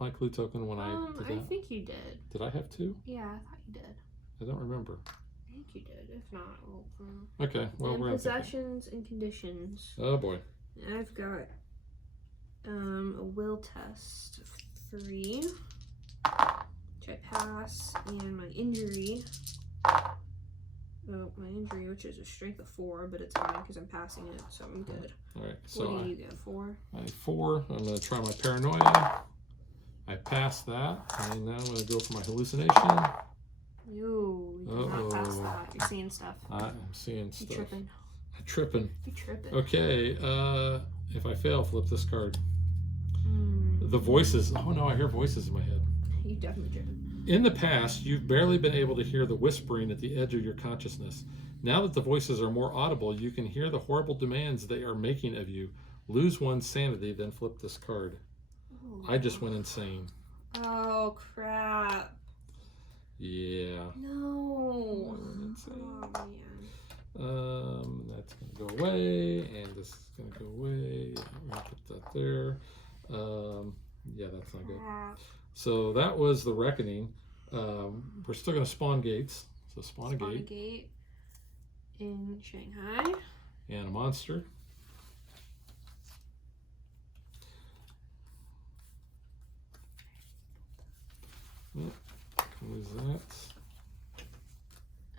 my clue token when I did that? I think you did. Did I have 2? Yeah, I thought you did. I don't remember. I think you did. If not, we'll. Okay, well, And we're going to possessions and conditions. Oh boy. I've got a will test of 3, which I pass, and my injury. Oh, my injury, which is a strength of 4, but it's fine because I'm passing it, so I'm good. All right, so What do you get? 4? I have 4. I'm going to try my paranoia. I passed that, and now I'm going to go for my hallucination. You did not pass Uh-oh. that. You're seeing stuff. I'm seeing You stuff. tripping. I'm tripping. You tripping. Okay, if I fail, flip this card. Mm. The voices. Oh no, I hear voices in my head. You definitely tripping. In the past, you've barely been able to hear the whispering at the edge of your consciousness. Now that the voices are more audible, you can hear the horrible demands they are making of you. Lose 1 sanity, then flip this card. Oh. I just went insane. Oh, crap. Yeah. No. I went insane. Oh, man. That's going to go away, and this is going to go away. Yeah, I'm going to put that there. Yeah, that's not good. Crap. So that was the reckoning. We're still going to spawn gates. So spawn a gate in Shanghai. and a monster. Close that.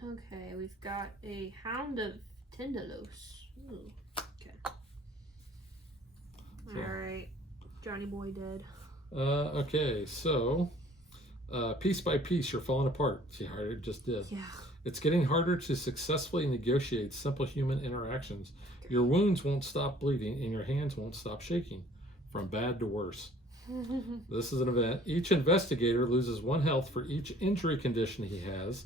Okay, we've got a Hound of Tindalos. Ooh, okay. So- Alright. Johnny Boy dead. Okay, so piece by piece, you're falling apart. See how it just did. Yeah. It's getting harder to successfully negotiate simple human interactions. Your wounds won't stop bleeding, and your hands won't stop shaking. From bad to worse. This is an event. Each investigator loses 1 health for each injury condition he has,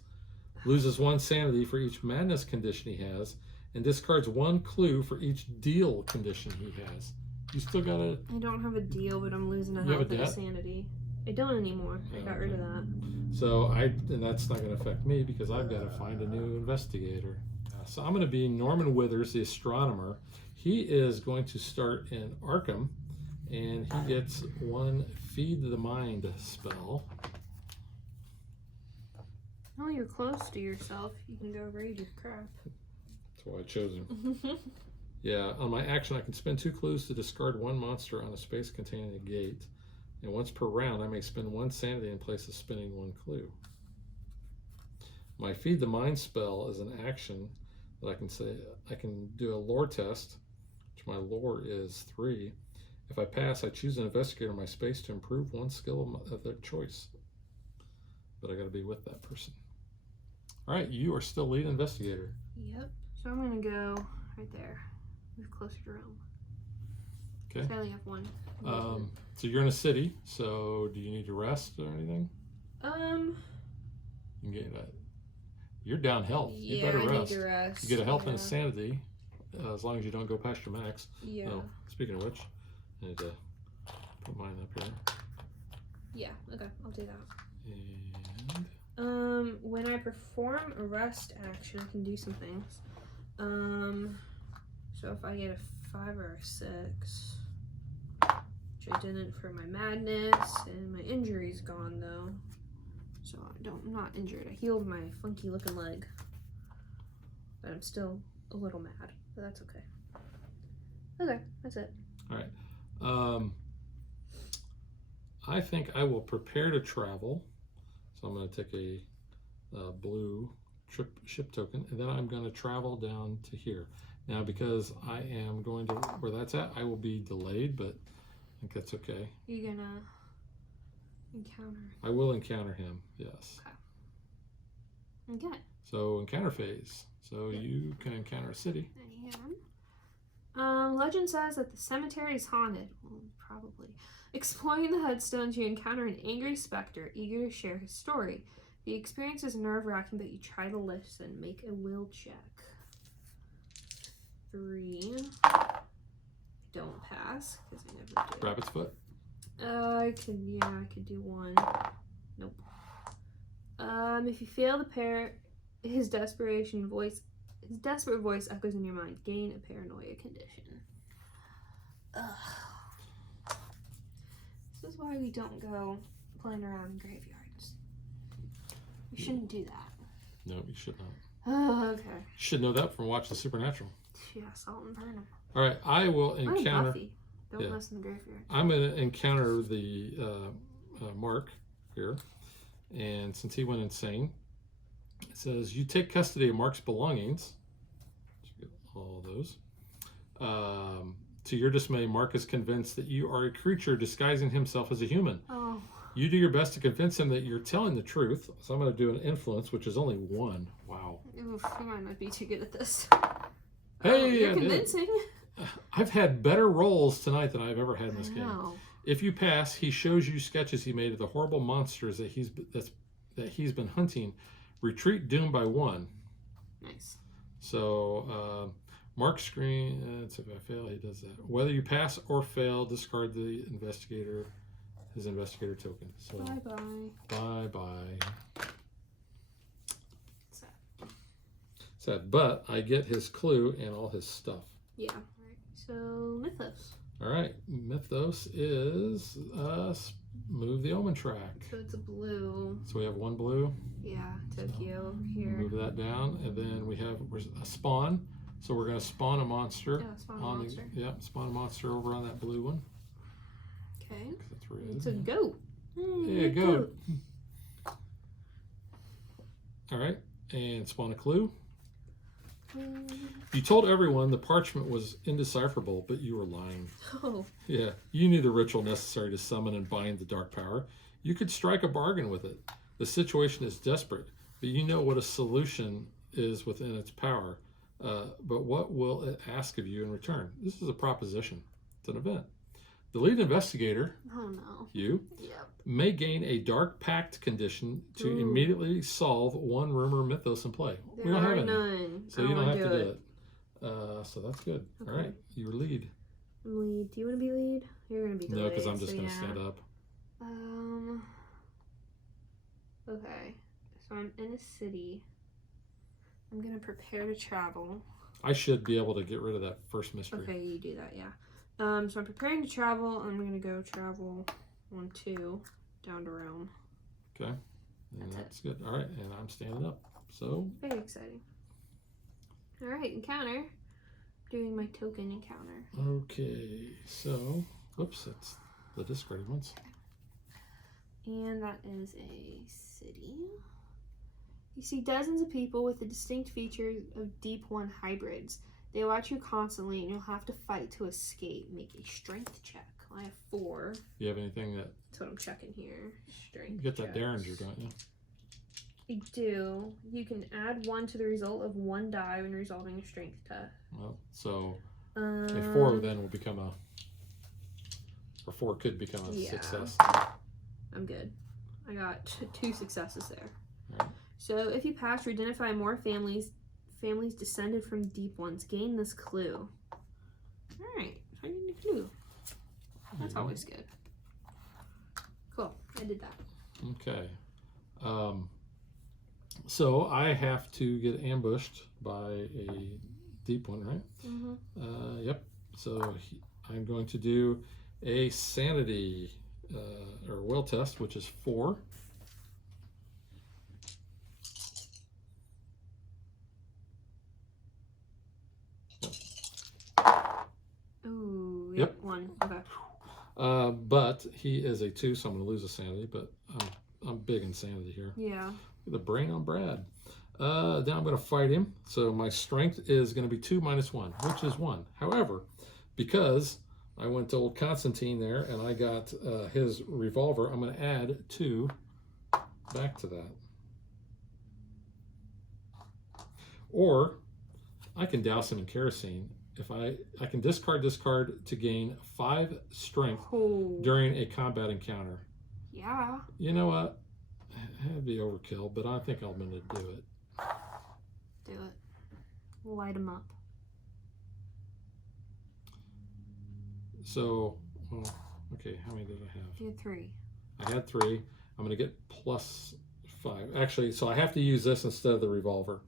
loses 1 sanity for each madness condition he has, and discards 1 clue for each deal condition he has. You still got a... I don't have a deal, but I'm losing a You have health a and a debt? sanity. I don't anymore. I got rid of that. So and that's not going to affect me because I've got to find a new investigator. So I'm going to be Norman Withers, the astronomer. He is going to start in Arkham, and he gets 1 Feed the Mind spell. Oh, you're close to yourself. You can go raid your crap. That's why I chose him. Yeah, on my action, I can spend 2 clues to discard 1 monster on a space containing a gate. And once per round, I may spend 1 sanity in place of spending 1 clue. My Feed the Mind spell is an action that I can say I can do a lore test, which my lore is 3. If I pass, I choose an investigator in my space to improve 1 skill of their choice. But I got to be with that person. All right, you are still lead investigator. Yep. So I'm gonna go right there. Move closer to Rome. Okay. So I only have 1. So you're in a city. So do you need to rest or anything? You can get that. You're down health. Yeah, You better I rest. need to rest. You get a health and a sanity, as long as you don't go past your max. Yeah. Oh, speaking of which, I need to put mine up here. Yeah. Okay, I'll do that. And When I perform a rest action, I can do some things. So if I get a 5 or a 6, which I didn't for my madness, and my injury's gone though. So I'm not injured. I healed my funky looking leg. But I'm still a little mad. But that's okay. Okay, that's it. all right. I think I will prepare to travel. So I'm going to take a blue ship token, and then I'm going to travel down to here. Now, because I am going to where that's at, I will be delayed, but I think that's okay. You're gonna encounter. I will encounter him, yes. Okay. So encounter phase. So you can encounter a city. I am. Legend says that the cemetery is haunted. Well, probably. Exploring the headstones, you encounter an angry specter eager to share his story. The experience is nerve-wracking, but you try to listen. Make a will check. 3. Don't pass, because I never do. Rabbit's foot. I could do 1. Nope. If you fail the pair, his desperate voice echoes in your mind. Gain a paranoia condition. Ugh. This is why we don't go playing around in graveyards. We shouldn't do that. No, you should not. Oh, okay. You should know that from watching Supernatural. Yeah, salt and burn 'em. All right, I will encounter. I'm Buffy. Don't mess in the graveyard. I'm going to encounter the Mark here, and since he went insane, it says you take custody of Mark's belongings. Get all those. To your dismay, Mark is convinced that you are a creature disguising himself as a human. Oh. You do your best to convince him that you're telling the truth. So I'm going to do an influence, which is only 1. Wow. Oof, I might not be too good at this. Hey, you're convincing. I've had better rolls tonight than I've ever had in this game. Know. If you pass, he shows you sketches he made of the horrible monsters that he's been hunting. Retreat doomed by 1. Nice. So mark screen. So if I fail, he does that. Whether you pass or fail, discard his investigator token. So bye. Sad, but I get his clue and all his stuff. Yeah. All right. So Mythos. All right, Mythos is move the omen track. So it's a blue. So we have 1 blue. Yeah, Tokyo over here. Move that down, and then we have a spawn. So we're going to spawn a monster. Yeah, spawn a monster. Spawn a monster over on that blue one. Okay. That's where it is. It's a goat. Yeah, goat. All right, and spawn a clue. You told everyone the parchment was indecipherable, but you were lying. Oh. Yeah, you knew the ritual necessary to summon and bind the dark power. You could strike a bargain with it. The situation is desperate, but you know what a solution is within its power. But what will it ask of you in return? This is a proposition. It's an event. The lead investigator, Oh no. you, Yep. may gain a dark pact condition to immediately solve 1 rumor mythos in play. There We don't have are any. none. So you don't have to do it. So that's good. Okay. All right, you lead. I'm lead. Do you want to be lead? You're gonna be the No, lead. because I'm just so going to yeah. stand up. Okay. So I'm in a city. I'm gonna prepare to travel. I should be able to get rid of that first mystery. Okay, you do that, yeah. So I'm preparing to travel. I'm gonna go travel 1, 2 down to Rome. Okay. And that's good. All right, and I'm standing up. So very exciting. All right, encounter. Doing my token encounter. Okay, so whoops, that's the discarded ones. And that is a city. You see dozens of people with the distinct features of Deep One hybrids. They watch you constantly, and you'll have to fight to escape. Make a strength check. I have 4. You have anything that? That's what I'm checking here. Strength. You get that checks. Derringer, don't you? I do. You can add 1 to the result of 1 die when resolving a strength test. Well, so a 4 then will become a, or 4 could become a success. I'm good. I got 2 successes there. Right. So if you pass, you identify more families descended from Deep Ones. Gain this clue. All right, so I need a clue. That's always good. Cool, I did that. Okay. So I have to get ambushed by a Deep One, right? Mm-hmm. Yep. So I'm going to do a sanity or will test, which is 4. Ooh, yep. 1. Okay. But he is a 2, so I'm going to lose a sanity, but I'm big in sanity here. Yeah. The brain on Brad. Then I'm going to fight him. So my strength is going to be 2 minus 1, which is 1. However, because I went to old Constantine there and I got his revolver, I'm going to add 2 back to that. Or I can douse him in kerosene. If I can discard to gain 5 strength during a combat encounter. Yeah. You know what? That'd be overkill, but I think I'm going to do it. Do it. Light them up. So, well, okay, how many did I have? You had 3. I had 3. I'm going to get plus 5. Actually, so I have to use this instead of the revolver.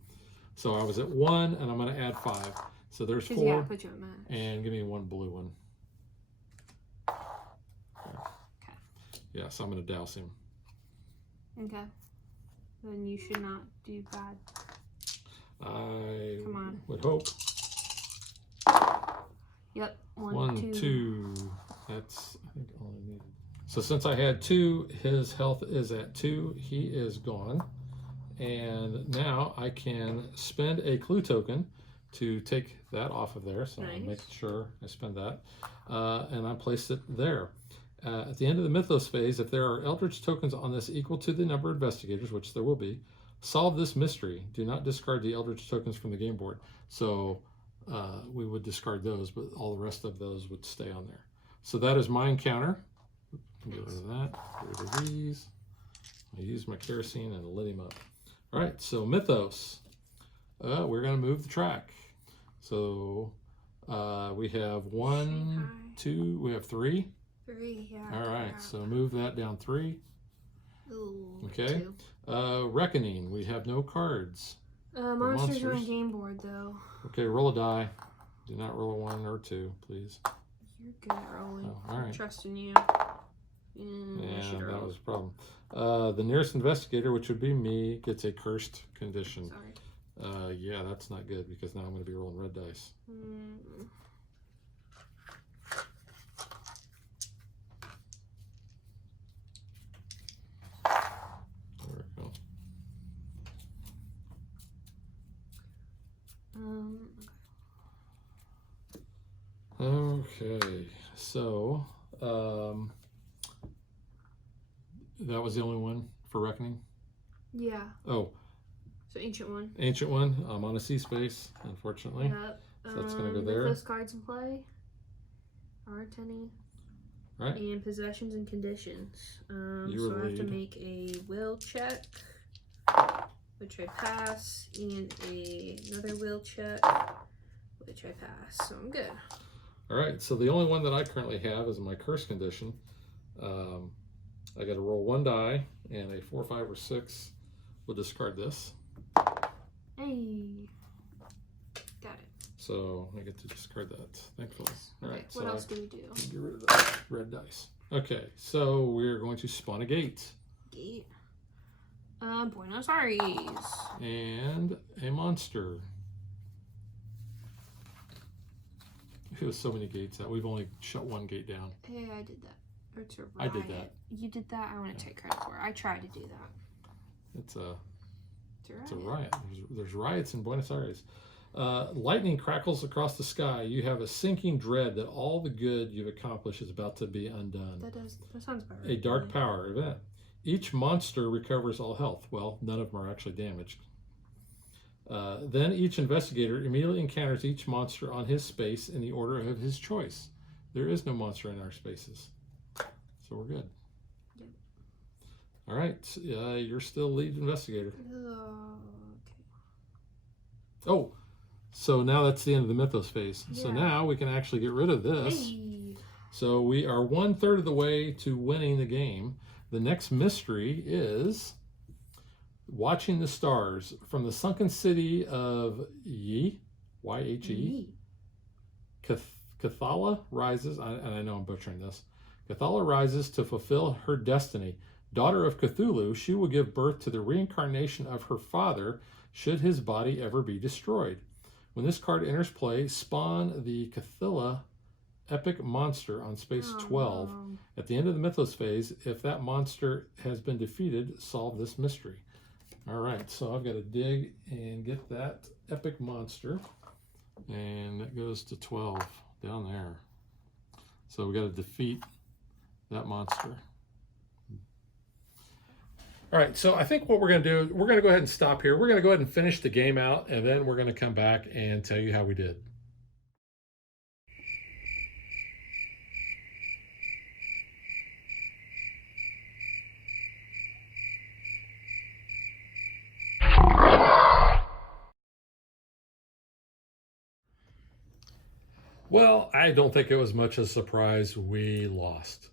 So I was at 1, and I'm going to add 5. So there's 4. Yeah, put you at match. And give me 1 blue one. Okay. Yeah, so I'm going to douse him. Okay. Then you should not do bad. I Come on. would hope. Yep. 1, 2. That's, I think, all I needed. So since I had 2, his health is at 2. He is gone. And now I can spend a clue token to take that off of there. So nice. I'm making sure I spend that. And I placed it there. At the end of the Mythos phase, if there are Eldritch tokens on this equal to the number of investigators, which there will be, solve this mystery. Do not discard the Eldritch tokens from the game board. So we would discard those, but all the rest of those would stay on there. So that is my encounter. Get rid of that. Get rid of these. I use my kerosene and lit him up. All right, so Mythos. We're going to move the track. So we have 1, 2, we have 3. 3, yeah. All right, so move that down 3. Ooh, okay. 2. Reckoning, we have no cards. Monsters are on game board, though. Okay, roll a die. Do not roll a 1 or 2, please. You're good at rolling. Oh, all right. I'm trusting you. Yeah, that was a problem. The nearest investigator, which would be me, gets a cursed condition. Sorry. Yeah, that's not good because now I'm going to be rolling red dice. There we go. Okay, so that was the only one for reckoning? Yeah. Oh. So ancient one. Ancient one. I'm on a C space, unfortunately. Yep. So that's going to go there. Those cards in play. Artany. Right. And possessions and conditions. You so I have to make a will check, which I pass, and another will check, which I pass. So I'm good. All right. So the only one that I currently have is my curse condition. I got to roll 1 die, and a 4, 5, or 6 will discard this. Hey. Got it. So I get to discard that, thankfully. All right. What else do we do? Get rid of that red dice. Okay. So we're going to spawn a gate. Gate. Buenos Aires. And a monster. There's so many gates out. We've only shut one gate down. Hey, I did that. Or it's a riot. I did that. You did that? I want to take credit for it. I tried to do that. It's a riot. There's riots in Buenos Aires. Lightning crackles across the sky. You have a sinking dread that all the good you've accomplished is about to be undone. That sounds about right. A dark power event. Each monster recovers all health. Well, none of them are actually damaged. Then each investigator immediately encounters each monster on his space in the order of his choice. There is no monster in our spaces, so we're good. Yep. All right, you're still lead investigator. Okay. Oh, so now that's the end of the Mythos phase. Yeah. So now we can actually get rid of this. Hey. So we are 1/3 of the way to winning the game. The next mystery is watching the stars from the sunken city of Ye, Y-H-E. Cathala rises, and I know I'm butchering this. Cathala rises to fulfill her destiny. Daughter of Cthulhu, she will give birth to the reincarnation of her father should his body ever be destroyed. When this card enters play, spawn the Cathala epic monster on space 12. No. At the end of the Mythos phase, if that monster has been defeated, solve this mystery. All right, so I've got to dig and get that epic monster, and it goes to 12 down there. So we got to defeat that monster. All right, so I think what we're going to do, we're going to go ahead and stop here. We're going to go ahead and finish the game out, and then we're going to come back and tell you how we did. Well, I don't think it was much of a surprise we lost.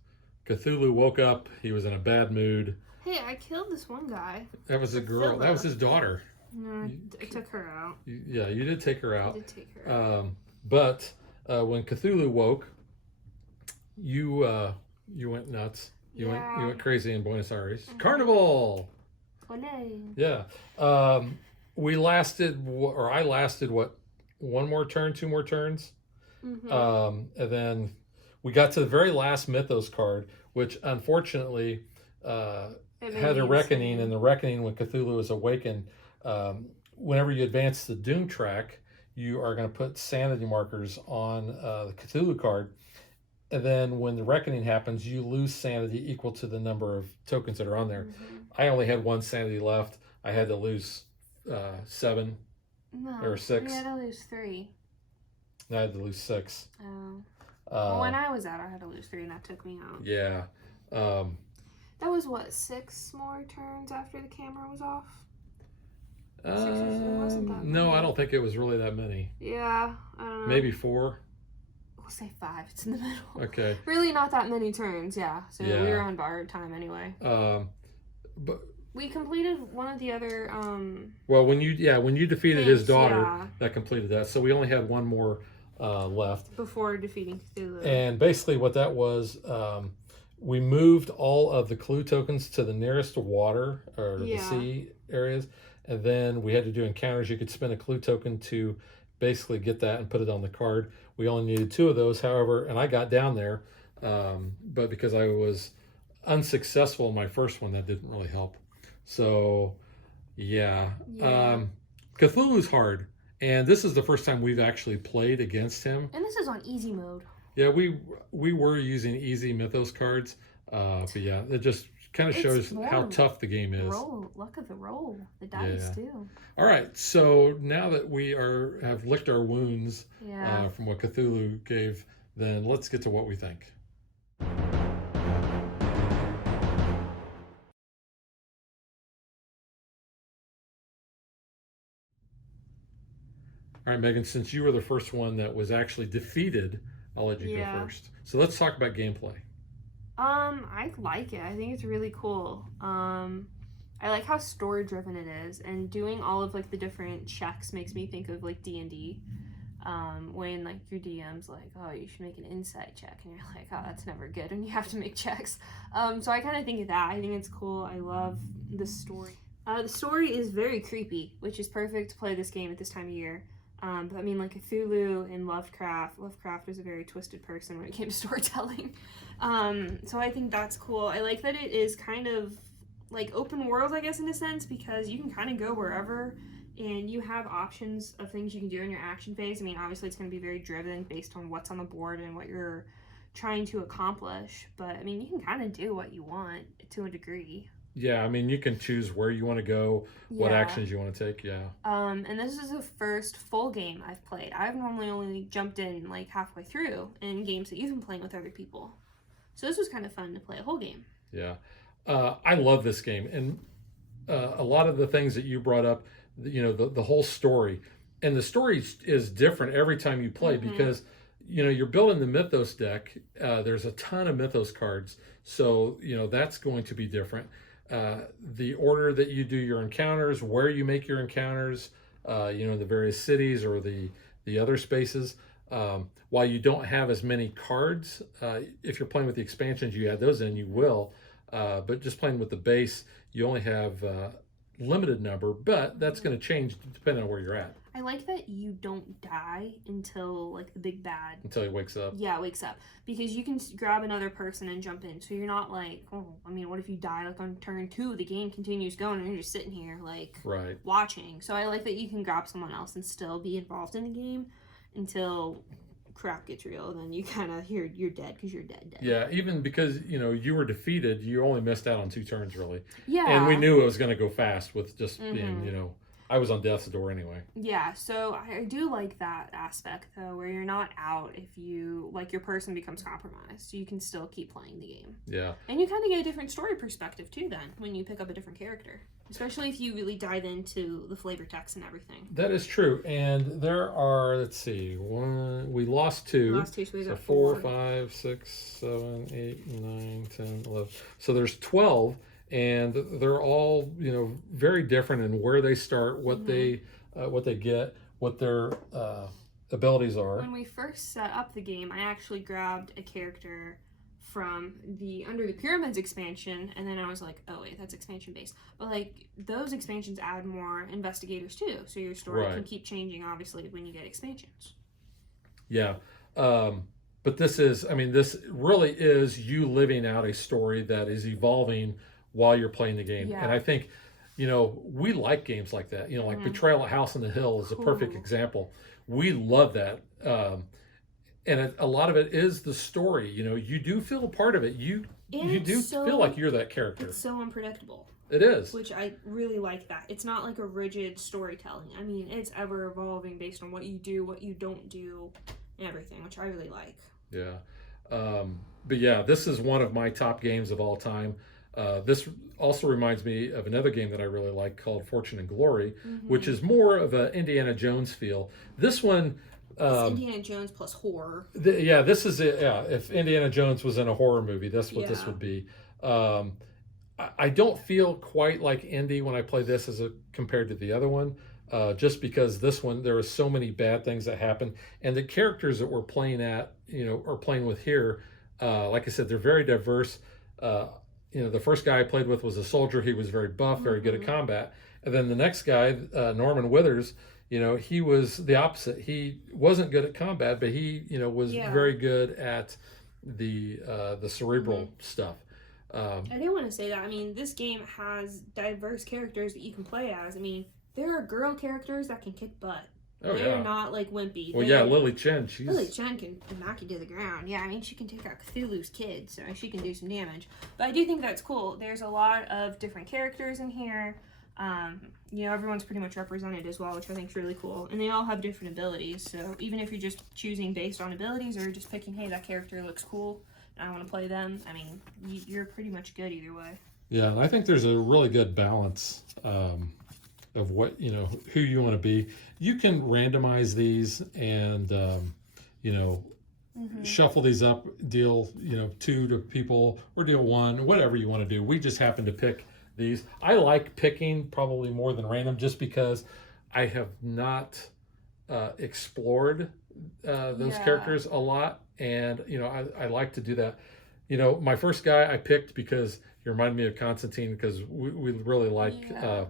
Cthulhu woke up. He was in a bad mood. Hey, I killed this one guy. That was a girl. That was his daughter. No, I took her out. Yeah, you did take her out. I did take her out. But when Cthulhu woke, you went nuts. You went crazy in Buenos Aires. Carnival. Olé. Yeah. We lasted, or I lasted, what, one more turn, two more turns? Mm-hmm. And then we got to the very last Mythos card, which unfortunately had a reckoning. And the reckoning, when Cthulhu is awakened, whenever you advance the Doom track, you are going to put sanity markers on the Cthulhu card. And then when the reckoning happens, you lose sanity equal to the number of tokens that are on there. Mm-hmm. I only had one sanity left. I had to lose 7 or 6. You had to lose 3. I had to lose 6. Well, when I was out, I had to lose 3, and that took me out. Yeah. That was, what, 6 more turns after the camera was off? 6 wasn't that no, many. I don't think it was really that many. Yeah, I don't know. Maybe 4. We'll say 5. It's in the middle. Okay. Really not that many turns, yeah. So Yeah. we were on borrowed time anyway. But we completed one of the other well, when you defeated his daughter, yeah, that completed that. So we only had one more left before defeating Cthulhu. And basically what that was, we moved all of the clue tokens to the nearest water or the sea areas, and then we had to do encounters. You could spend a clue token to basically get that and put it on the card. We only needed 2 of those, however, and I got down there, but because I was unsuccessful in my first one, that didn't really help. So yeah. Cthulhu's hard, and this is the first time we've actually played against him. And this is on easy mode. Yeah, we were using easy Mythos cards, but yeah, it just kind of shows how tough the game is. Luck of the roll, the dice too. All right, so now that we have licked our wounds from what Cthulhu gave, then let's get to what we think. All right, Megan, since you were the first one that was actually defeated, I'll let you go first. So let's talk about gameplay. I like it. I think it's really cool. I like how story driven it is, and doing all of like the different checks makes me think of like D&D. When like your DM's like, oh, you should make an insight check, and you're like, oh, that's never good, and you have to make checks. So I kind of think of that. I think it's cool. I love the story. The story is very creepy, which is perfect to play this game at this time of year. But I mean, like Cthulhu and Lovecraft was a very twisted person when it came to storytelling. So I think that's cool. I like that it is kind of like open world, I guess, in a sense, because you can kind of go wherever and you have options of things you can do in your action phase. I mean, obviously, it's going to be very driven based on what's on the board and what you're trying to accomplish. But I mean, you can kind of do what you want to a degree. Yeah, I mean, you can choose where you want to go, what Yeah. actions you want to take. Yeah. And this is the first full game I've played. I've normally only jumped in like halfway through in games that you've been playing with other people. So this was kind of fun to play a whole game. Yeah. I love this game. And a lot of the things that you brought up, the whole story. And the story is different every time you play because, you're building the Mythos deck. There's a ton of Mythos cards. So, that's going to be different. The order that you do your encounters, where you make your encounters, the various cities or the other spaces. While you don't have as many cards, if you're playing with the expansions, you add those in, you will. But just playing with the base, you only have limited number, but that's going to change depending on where you're at. I like that you don't die until like the big bad. Until he wakes up. Yeah, wakes up. Because you can grab another person and jump in. So you're not like, what if you die like on turn 2? The game continues going and you're just sitting here like watching. So I like that you can grab someone else and still be involved in the game until crap gets real. Then you kind of you're dead because you're dead. Yeah, even because you were defeated, you only missed out on 2 turns really. Yeah. And we knew it was going to go fast with just being I was on death's door anyway. Yeah, so I do like that aspect, though, where you're not out if your person becomes compromised. So you can still keep playing the game. Yeah. And you kind of get a different story perspective, too, then, when you pick up a different character. Especially if you really dive into the flavor text and everything. That is true. And there are, let's see, we lost 2. We lost 2, so we got 4, 5, 6, 7, 8, 9, 10, 11. So there's 12. And they're all, very different in where they start, what they get, what their abilities are. When we first set up the game, I actually grabbed a character from the Under the Pyramids expansion, and then I was like, oh wait, that's expansion based. But like those expansions add more investigators too, so your story can keep changing, obviously, when you get expansions. Yeah. But this really is you living out a story that is evolving while you're playing the game. Yeah. And I think, we like games like that. Like Betrayal at House on the Hill is a perfect example. We love that. And a lot of it is the story. You do feel a part of it. You do feel like you're that character. It's so unpredictable. It is. Which I really like that. It's not like a rigid storytelling. I mean, it's ever evolving based on what you do, what you don't do, and everything, which I really like. Yeah. But yeah, this is one of my top games of all time. This also reminds me of another game that I really like called Fortune and Glory, which is more of an Indiana Jones feel. This one... it's Indiana Jones plus horror. This is it. Yeah, if Indiana Jones was in a horror movie, that's what this would be. I don't feel quite like Indy when I play this compared to the other one, just because this one, there are so many bad things that happen. And the characters that we're playing with here, like I said, they're very diverse. The first guy I played with was a soldier. He was very buff, very good at combat. And then the next guy, Norman Withers, he was the opposite. He wasn't good at combat, but he, was very good at the cerebral stuff. I didn't want to say that. I mean, this game has diverse characters that you can play as. I mean, there are girl characters that can kick butt. Oh, They're not like wimpy. Well, Lily Chen. Lily Chen can knock you to the ground. Yeah, I mean, she can take out Cthulhu's kids, so she can do some damage. But I do think that's cool. There's a lot of different characters in here. Everyone's pretty much represented as well, which I think is really cool. And they all have different abilities. So even if you're just choosing based on abilities or just picking, hey, that character looks cool, and I want to play them, I mean, you're pretty much good either way. Yeah, and I think there's a really good balance of what, who you want to be. You can randomize these and, shuffle these up, deal, 2 to people or deal 1, whatever you want to do. We just happen to pick these. I like picking probably more than random just because I have not explored those characters a lot. And, I like to do that. My first guy I picked because he reminded me of Constantine because we really like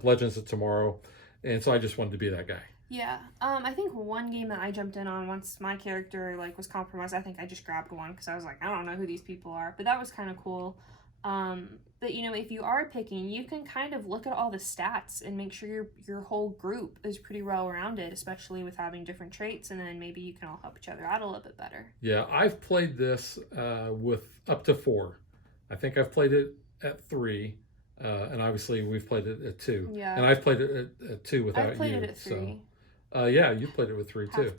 Legends of Tomorrow, and so I just wanted to be that guy. Yeah. I think one game that I jumped in on once my character was compromised, I think I just grabbed one because I was like, I don't know who these people are, but that was kind of cool. But if you are picking, you can kind of look at all the stats and make sure your whole group is pretty well rounded, especially with having different traits, and then maybe you can all help each other out a little bit better. Yeah, I've played this with up to 4. I think I've played it at 3. And obviously we've played it at 2. Yeah. And I've played it at 2 without you. I've played it at 3. So, yeah, you played it with 3 too.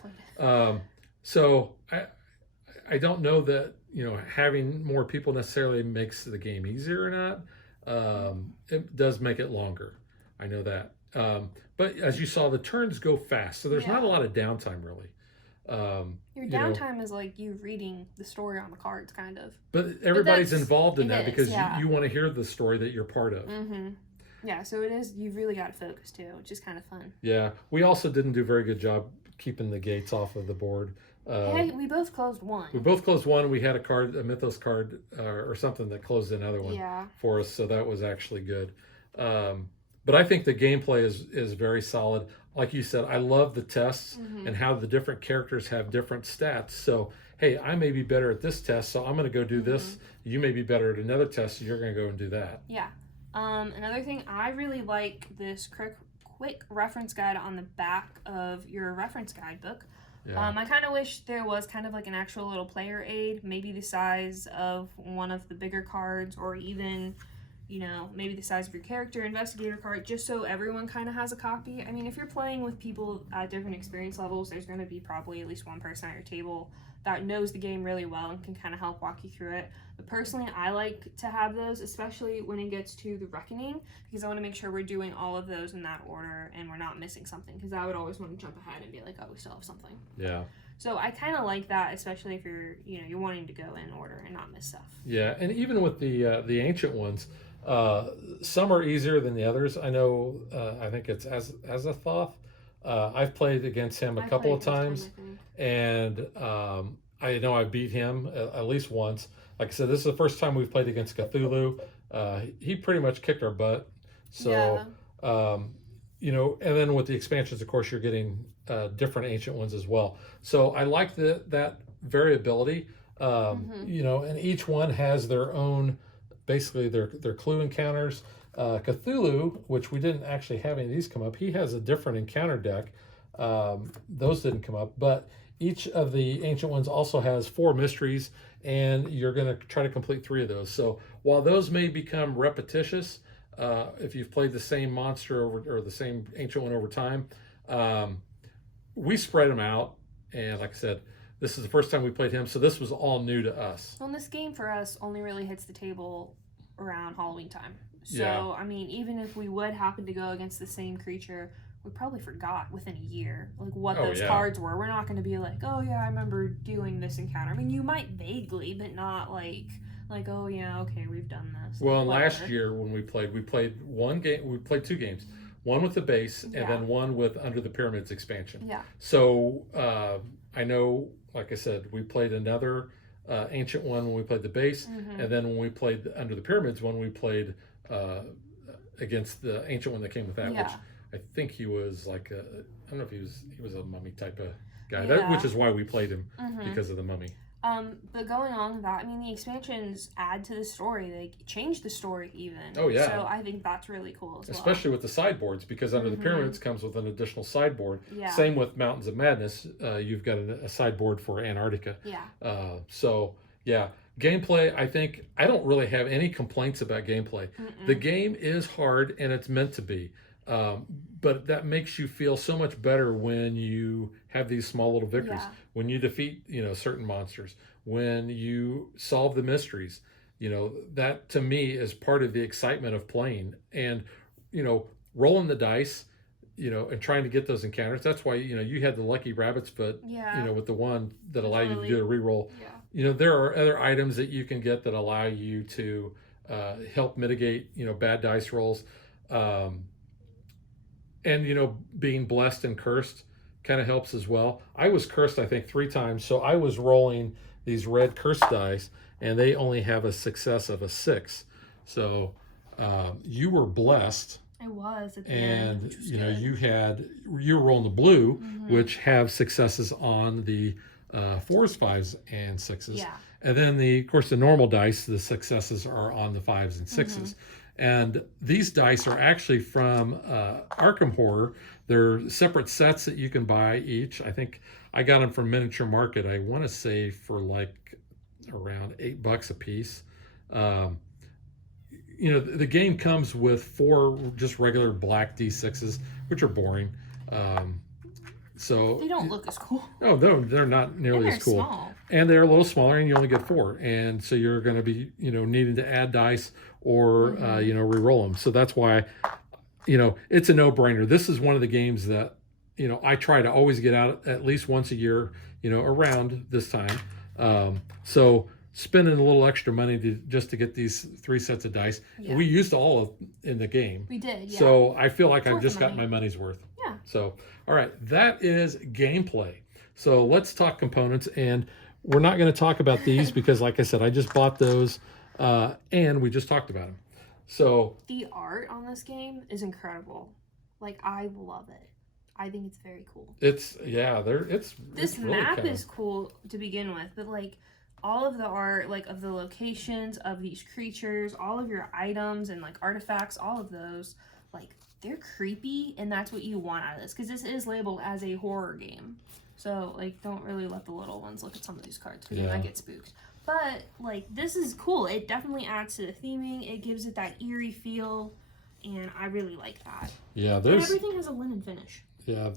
So I don't know that having more people necessarily makes the game easier or not. It does make it longer. I know that. But as you saw, the turns go fast, so there's not a lot of downtime really. Your downtime is like you reading the story on the cards, kind of. But everybody's involved in that because yeah. you want to hear the story that you're part of. Mm-hmm. Yeah, so it is. You've really got to focus too, which is kind of fun. Yeah, we also didn't do a very good job keeping the gates off of the board. Hey, we both closed one. We both closed one. We had a Mythos card or something that closed another one for us, so that was actually good. But I think the gameplay is very solid. Like you said, I love the tests and how the different characters have different stats. So, hey, I may be better at this test, so I'm going to go do this. You may be better at another test, so you're going to go and do that. Yeah. Another thing, I really like this quick reference guide on the back of your reference guidebook. Yeah. I kind of wish there was kind of like an actual little player aid, maybe the size of one of the bigger cards, or even, maybe the size of your character investigator card, just so everyone kind of has a copy. I mean, if you're playing with people at different experience levels, there's going to be probably at least one person at your table that knows the game really well and can kind of help walk you through it. But personally, I like to have those, especially when it gets to the Reckoning, because I want to make sure we're doing all of those in that order and we're not missing something, because I would always want to jump ahead and be like, oh, we still have something. Yeah. So I kind of like that, especially if you're wanting to go in order and not miss stuff. Yeah, and even with the ancient ones, some are easier than the others. I know. I think it's Azathoth. I've played against him a couple of times, and I know I beat him at least once. Like I said, this is the first time we've played against Cthulhu. He pretty much kicked our butt. So, and then with the expansions, of course, you're getting different ancient ones as well. So I like that variability. And each one has their own, basically their clue encounters. Cthulhu, which we didn't actually have any of these come up, he has a different encounter deck. Those didn't come up, but each of the ancient ones also has 4 mysteries, and you're going to try to complete 3 of those. So while those may become repetitious, if you've played the same monster or the same ancient one over time, we spread them out. And like I said, this is the first time we played him, so this was all new to us. Well, this game for us only really hits the table around Halloween time. So, I mean, even if we would happen to go against the same creature, we probably forgot within a year what those cards were. We're not going to be like, oh yeah, I remember doing this encounter. I mean, you might vaguely, but not like oh yeah, okay, we've done this. Well, last year when we played 1 game. We played 2 games. One with the base, and then one with Under the Pyramids expansion. Yeah. So I know, like I said, we played another ancient one when we played the base, and then when we played Under the Pyramids one, we played against the ancient one that came with that, which I think he was I don't know if he was a mummy type of guy, which is why we played him, because of the mummy. But going on with that, I mean, the expansions add to the story. They change the story even. Oh, yeah. So I think that's really cool as well. Especially with the sideboards, because Under the Pyramids comes with an additional sideboard. Yeah. Same with Mountains of Madness. You've got a sideboard for Antarctica. Yeah. So, yeah. Gameplay, I don't really have any complaints about gameplay. The game is hard, and it's meant to be. But that makes you feel so much better when you have these small little victories, when you defeat, certain monsters, when you solve the mysteries. That to me is part of the excitement of playing, and rolling the dice, and trying to get those encounters. That's why you had the lucky rabbit's foot, with the one that allowed you to do a reroll. There are other items that you can get that allow you to help mitigate bad dice rolls. And being blessed and cursed kind of helps as well. I was cursed, I think, 3 times, so I was rolling these red cursed dice, and they only have a success of a 6. So you were blessed. I was at the And end, which was good. you were rolling the blue, which have successes on the 4s, 5s, and 6s. Yeah. And then of course the normal dice, the successes are on the 5s and 6s. And these dice are actually from Arkham Horror. They're separate sets that you can buy each. I think I got them from Miniature Market. I want to say for like around $8 a piece. The game comes with 4 just regular black D6s, which are boring. So they don't look as cool. No, they're not nearly as cool. Small. And they're a little smaller, and you only get 4. And so you're going to be, needing to add dice or, re-roll them. So that's why, it's a no-brainer. This is one of the games that, I try to always get out at least once a year, around this time. So spending a little extra money just to get these 3 sets of dice. Yeah. We used all of in the game. We did, yeah. So I feel like I've just got my money's worth. Yeah. So, all right, that is gameplay. So let's talk components, and we're not going to talk about these because, like I said, I just bought those, and we just talked about them. So the art on this game is incredible. Like, I love it. I think it's very cool. This map is cool to begin with, but like all of the art, like of the locations of these creatures, all of your items and like artifacts, all of those, like they're creepy, and that's what you want out of this, because this is labeled as a horror game. So like, don't really let the little ones look at some of these cards, because they might get spooked. But like, this is cool. It definitely adds to the theming. It gives it that eerie feel, and I really like that. Yeah, and everything has a linen finish. Yeah,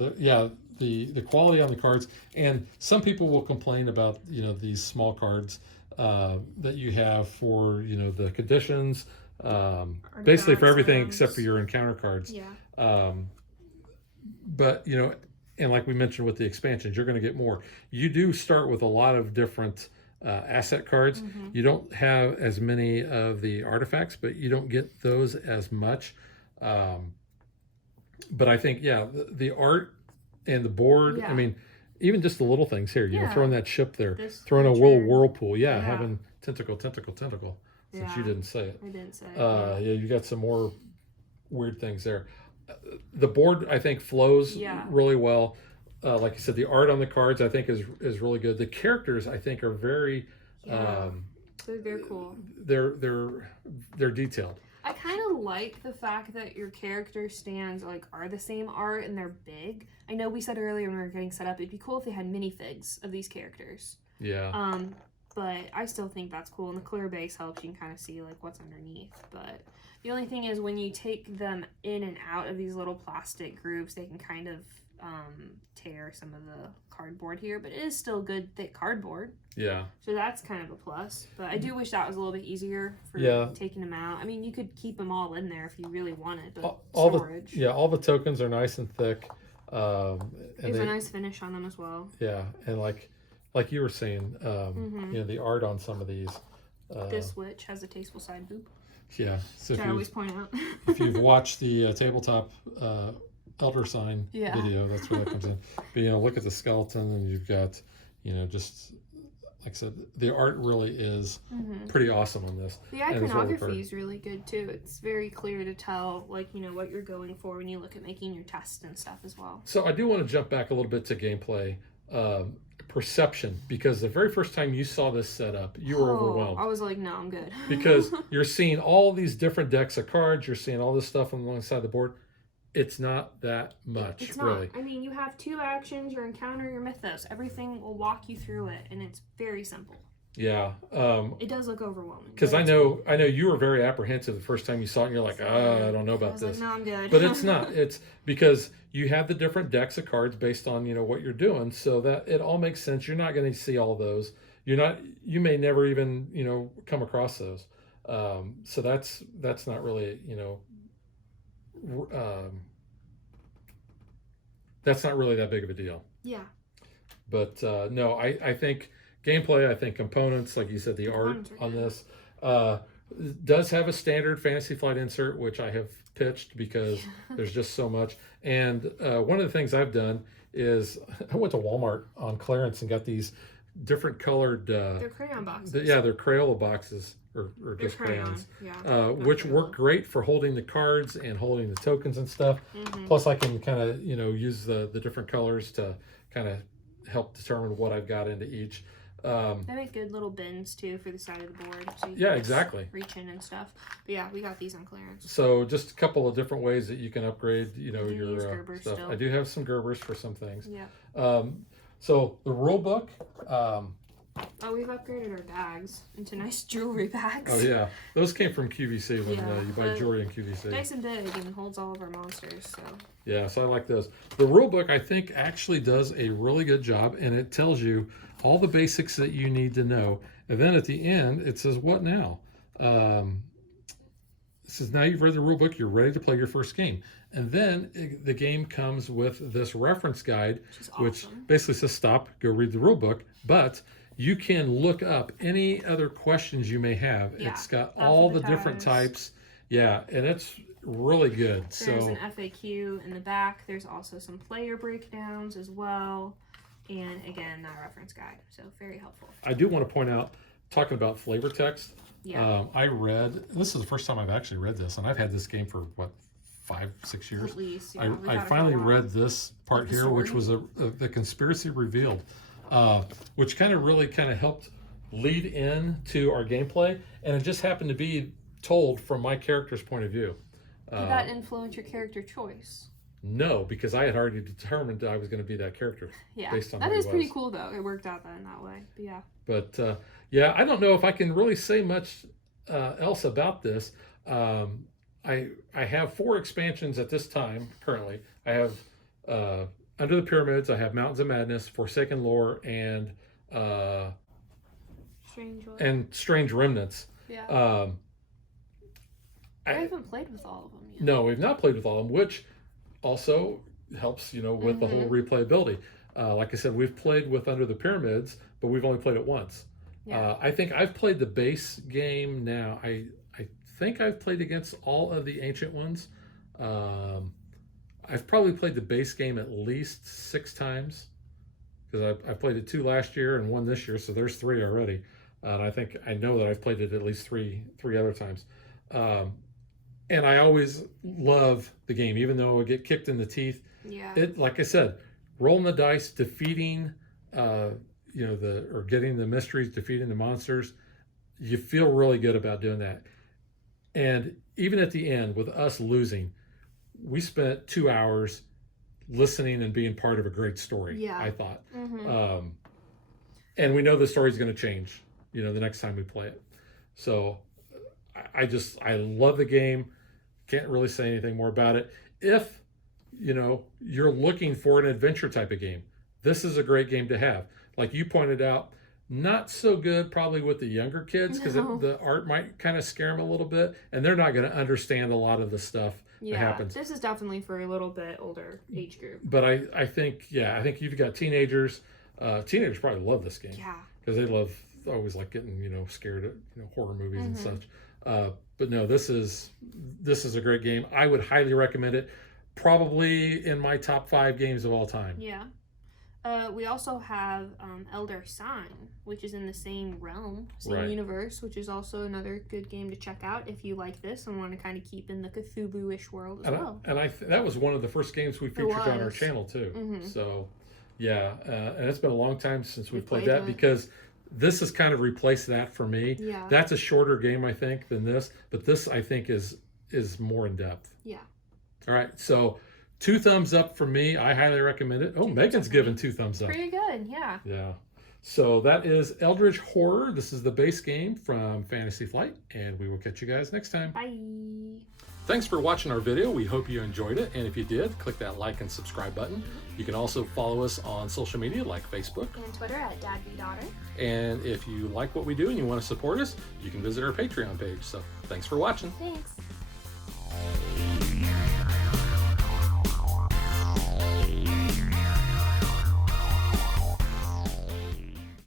the quality on the cards, and some people will complain about these small cards that you have for the conditions, basically for everything except for your encounter cards. Yeah. But and like we mentioned with the expansions, you're going to get more. You do start with a lot of different asset cards. You don't have as many of the artifacts, but you don't get those as much. But I think, the art and the board, I mean, even just the little things here, throwing that ship there, throwing a whirlpool, having tentacle, since you didn't say it. I didn't say it. You got some more weird things there. The board, I think, flows really well. Like you said, the art on the cards, I think, is really good. The characters, I think, are very... they're cool. They're detailed. I kind of like the fact that your character stands are the same art and they're big. I know we said earlier when we were getting set up, it'd be cool if they had minifigs of these characters. Yeah. But I still think that's cool, and the clear base helps you can kind of see what's underneath. But the only thing is, when you take them in and out of these little plastic grooves, they can kind of tear some of the cardboard here, but it is still good thick cardboard. Yeah. So that's kind of a plus. But I do wish that was a little bit easier for taking them out. I mean, you could keep them all in there if you really wanted, but storage. All the tokens are nice and thick. And there's a nice finish on them as well. Yeah, and like you were saying, the art on some of these. This witch has a tasteful side boob. Yeah. So which I always point out. If you've watched the tabletop Elder Sign video, that's where that comes in. But look at the skeleton, and you've got just like I said, the art really is pretty awesome on this. The iconography is really good too. It's very clear to tell what you're going for when you look at making your tests and stuff as well. So I do want to jump back a little bit to gameplay perception, because the very first time you saw this setup, you were overwhelmed. I was like, no, I'm good. Because you're seeing all these different decks of cards, you're seeing all this stuff alongside the board. It's not that much, it's not. Really. I mean, you have 2 actions, your encounter, your mythos. Everything will walk you through it, and it's very simple. Yeah. It does look overwhelming. Because I know you were very apprehensive the first time you saw it, and you're like, I don't know about this. Like, no, I'm good. But it's not. It's because you have the different decks of cards based on what you're doing, so that it all makes sense. You're not going to see all those. You may never even come across those. So that's not really that's not really that big of a deal. Yeah. But no, I think gameplay, I think components, like you said, the art on this does have a standard Fantasy Flight insert, which I have pitched because there's just so much. And one of the things I've done is I went to Walmart on clearance and got these different colored. They're crayon boxes. Yeah, they're Crayola boxes or just crayons. Yeah. Which work great for holding the cards and holding the tokens and stuff. Plus, I can kind of use the different colors to kind of help determine what I've got into each. They make good little bins too for the side of the board. So you yeah, can exactly. Reach in and stuff. But yeah, we got these on clearance. So just a couple of different ways that you can upgrade, your stuff. Still. I do have some Gerbers for some things. Yeah. So the rule book. Oh, we've upgraded our bags into nice jewelry bags. Oh yeah, those came from QVC when you buy jewelry in QVC. Nice and big and holds all of our monsters. So. Yeah, so I like those. The rule book I think actually does a really good job, and it tells you all the basics that you need to know. And then at the end, it says, "What now?" It says, "Now you've read the rule book, you're ready to play your first game." And then the game comes with this reference guide, which basically says, "Stop, go read the rule book," but you can look up any other questions you may have. Yeah, it's got all the different types. Yeah, and it's really good. There's an FAQ in the back. There's also some player breakdowns as well. And again, that reference guide. So very helpful. I do want to point out, talking about flavor text, I read, this is the first time I've actually read this, and I've had this game for, 5-6 years? At least, yeah. I finally read this part here, which was the conspiracy revealed. Which really helped lead into our gameplay, and it just happened to be told from my character's point of view. Did that influence your character choice? No, because I had already determined I was going to be that character. Yeah, based on that is pretty cool though. It worked out in that way. But yeah. But yeah, I don't know if I can really say much else about this. I have 4 expansions at this time currently. I have Under the Pyramids, I have Mountains of Madness, Forsaken Lore, and Strange Remnants. Yeah. I haven't played with all of them yet. No, we've not played with all of them, which also helps, with the whole replayability. Like I said, we've played with Under the Pyramids, but we've only played it once. Yeah. I think I've played the base game now. I think I've played against all of the ancient ones. I've probably played the base game at least 6 times, because I played it 2 last year and 1 this year, so there's 3 already. And I know that I've played it at least three other times. And I always love the game, even though it get kicked in the teeth. Yeah. It, like I said, rolling the dice, defeating, or getting the mysteries, defeating the monsters. You feel really good about doing that. And even at the end, with us losing, we spent 2 hours listening and being part of a great story. Yeah. I thought, and we know the story's going to change, the next time we play it. So I love the game. Can't really say anything more about it. If you're looking for an adventure type of game, this is a great game to have. Like you pointed out, not so good probably with the younger kids, because the art might kind of scare them a little bit, and they're not going to understand a lot of the stuff that happens. This is definitely for a little bit older age group. But I think you've got teenagers. Teenagers probably love this game. Yeah. Because they always like getting scared at horror movies and such. But no, this is a great game. I would highly recommend it. Probably in my top 5 games of all time. Yeah. We also have Elder Sign, which is in the same realm, same universe, which is also another good game to check out if you like this and want to kind of keep in the Cthulhu-ish world as well. That was one of the first games we featured on our channel too. So, yeah, and it's been a long time since we've played that, because this has kind of replaced that for me. Yeah. That's a shorter game, I think, than this, but this I think is more in depth. Yeah. All right, so 2 thumbs up from me. I highly recommend it. Oh, Megan's given 2 thumbs up. Pretty good, yeah. Yeah. So that is Eldritch Horror. This is the base game from Fantasy Flight, and we will catch you guys next time. Bye. Thanks for watching our video. We hope you enjoyed it, and if you did, click that like and subscribe button. You can also follow us on social media like Facebook and Twitter at DadBeDaughter. And if you like what we do and you want to support us, you can visit our Patreon page. So thanks for watching. Thanks.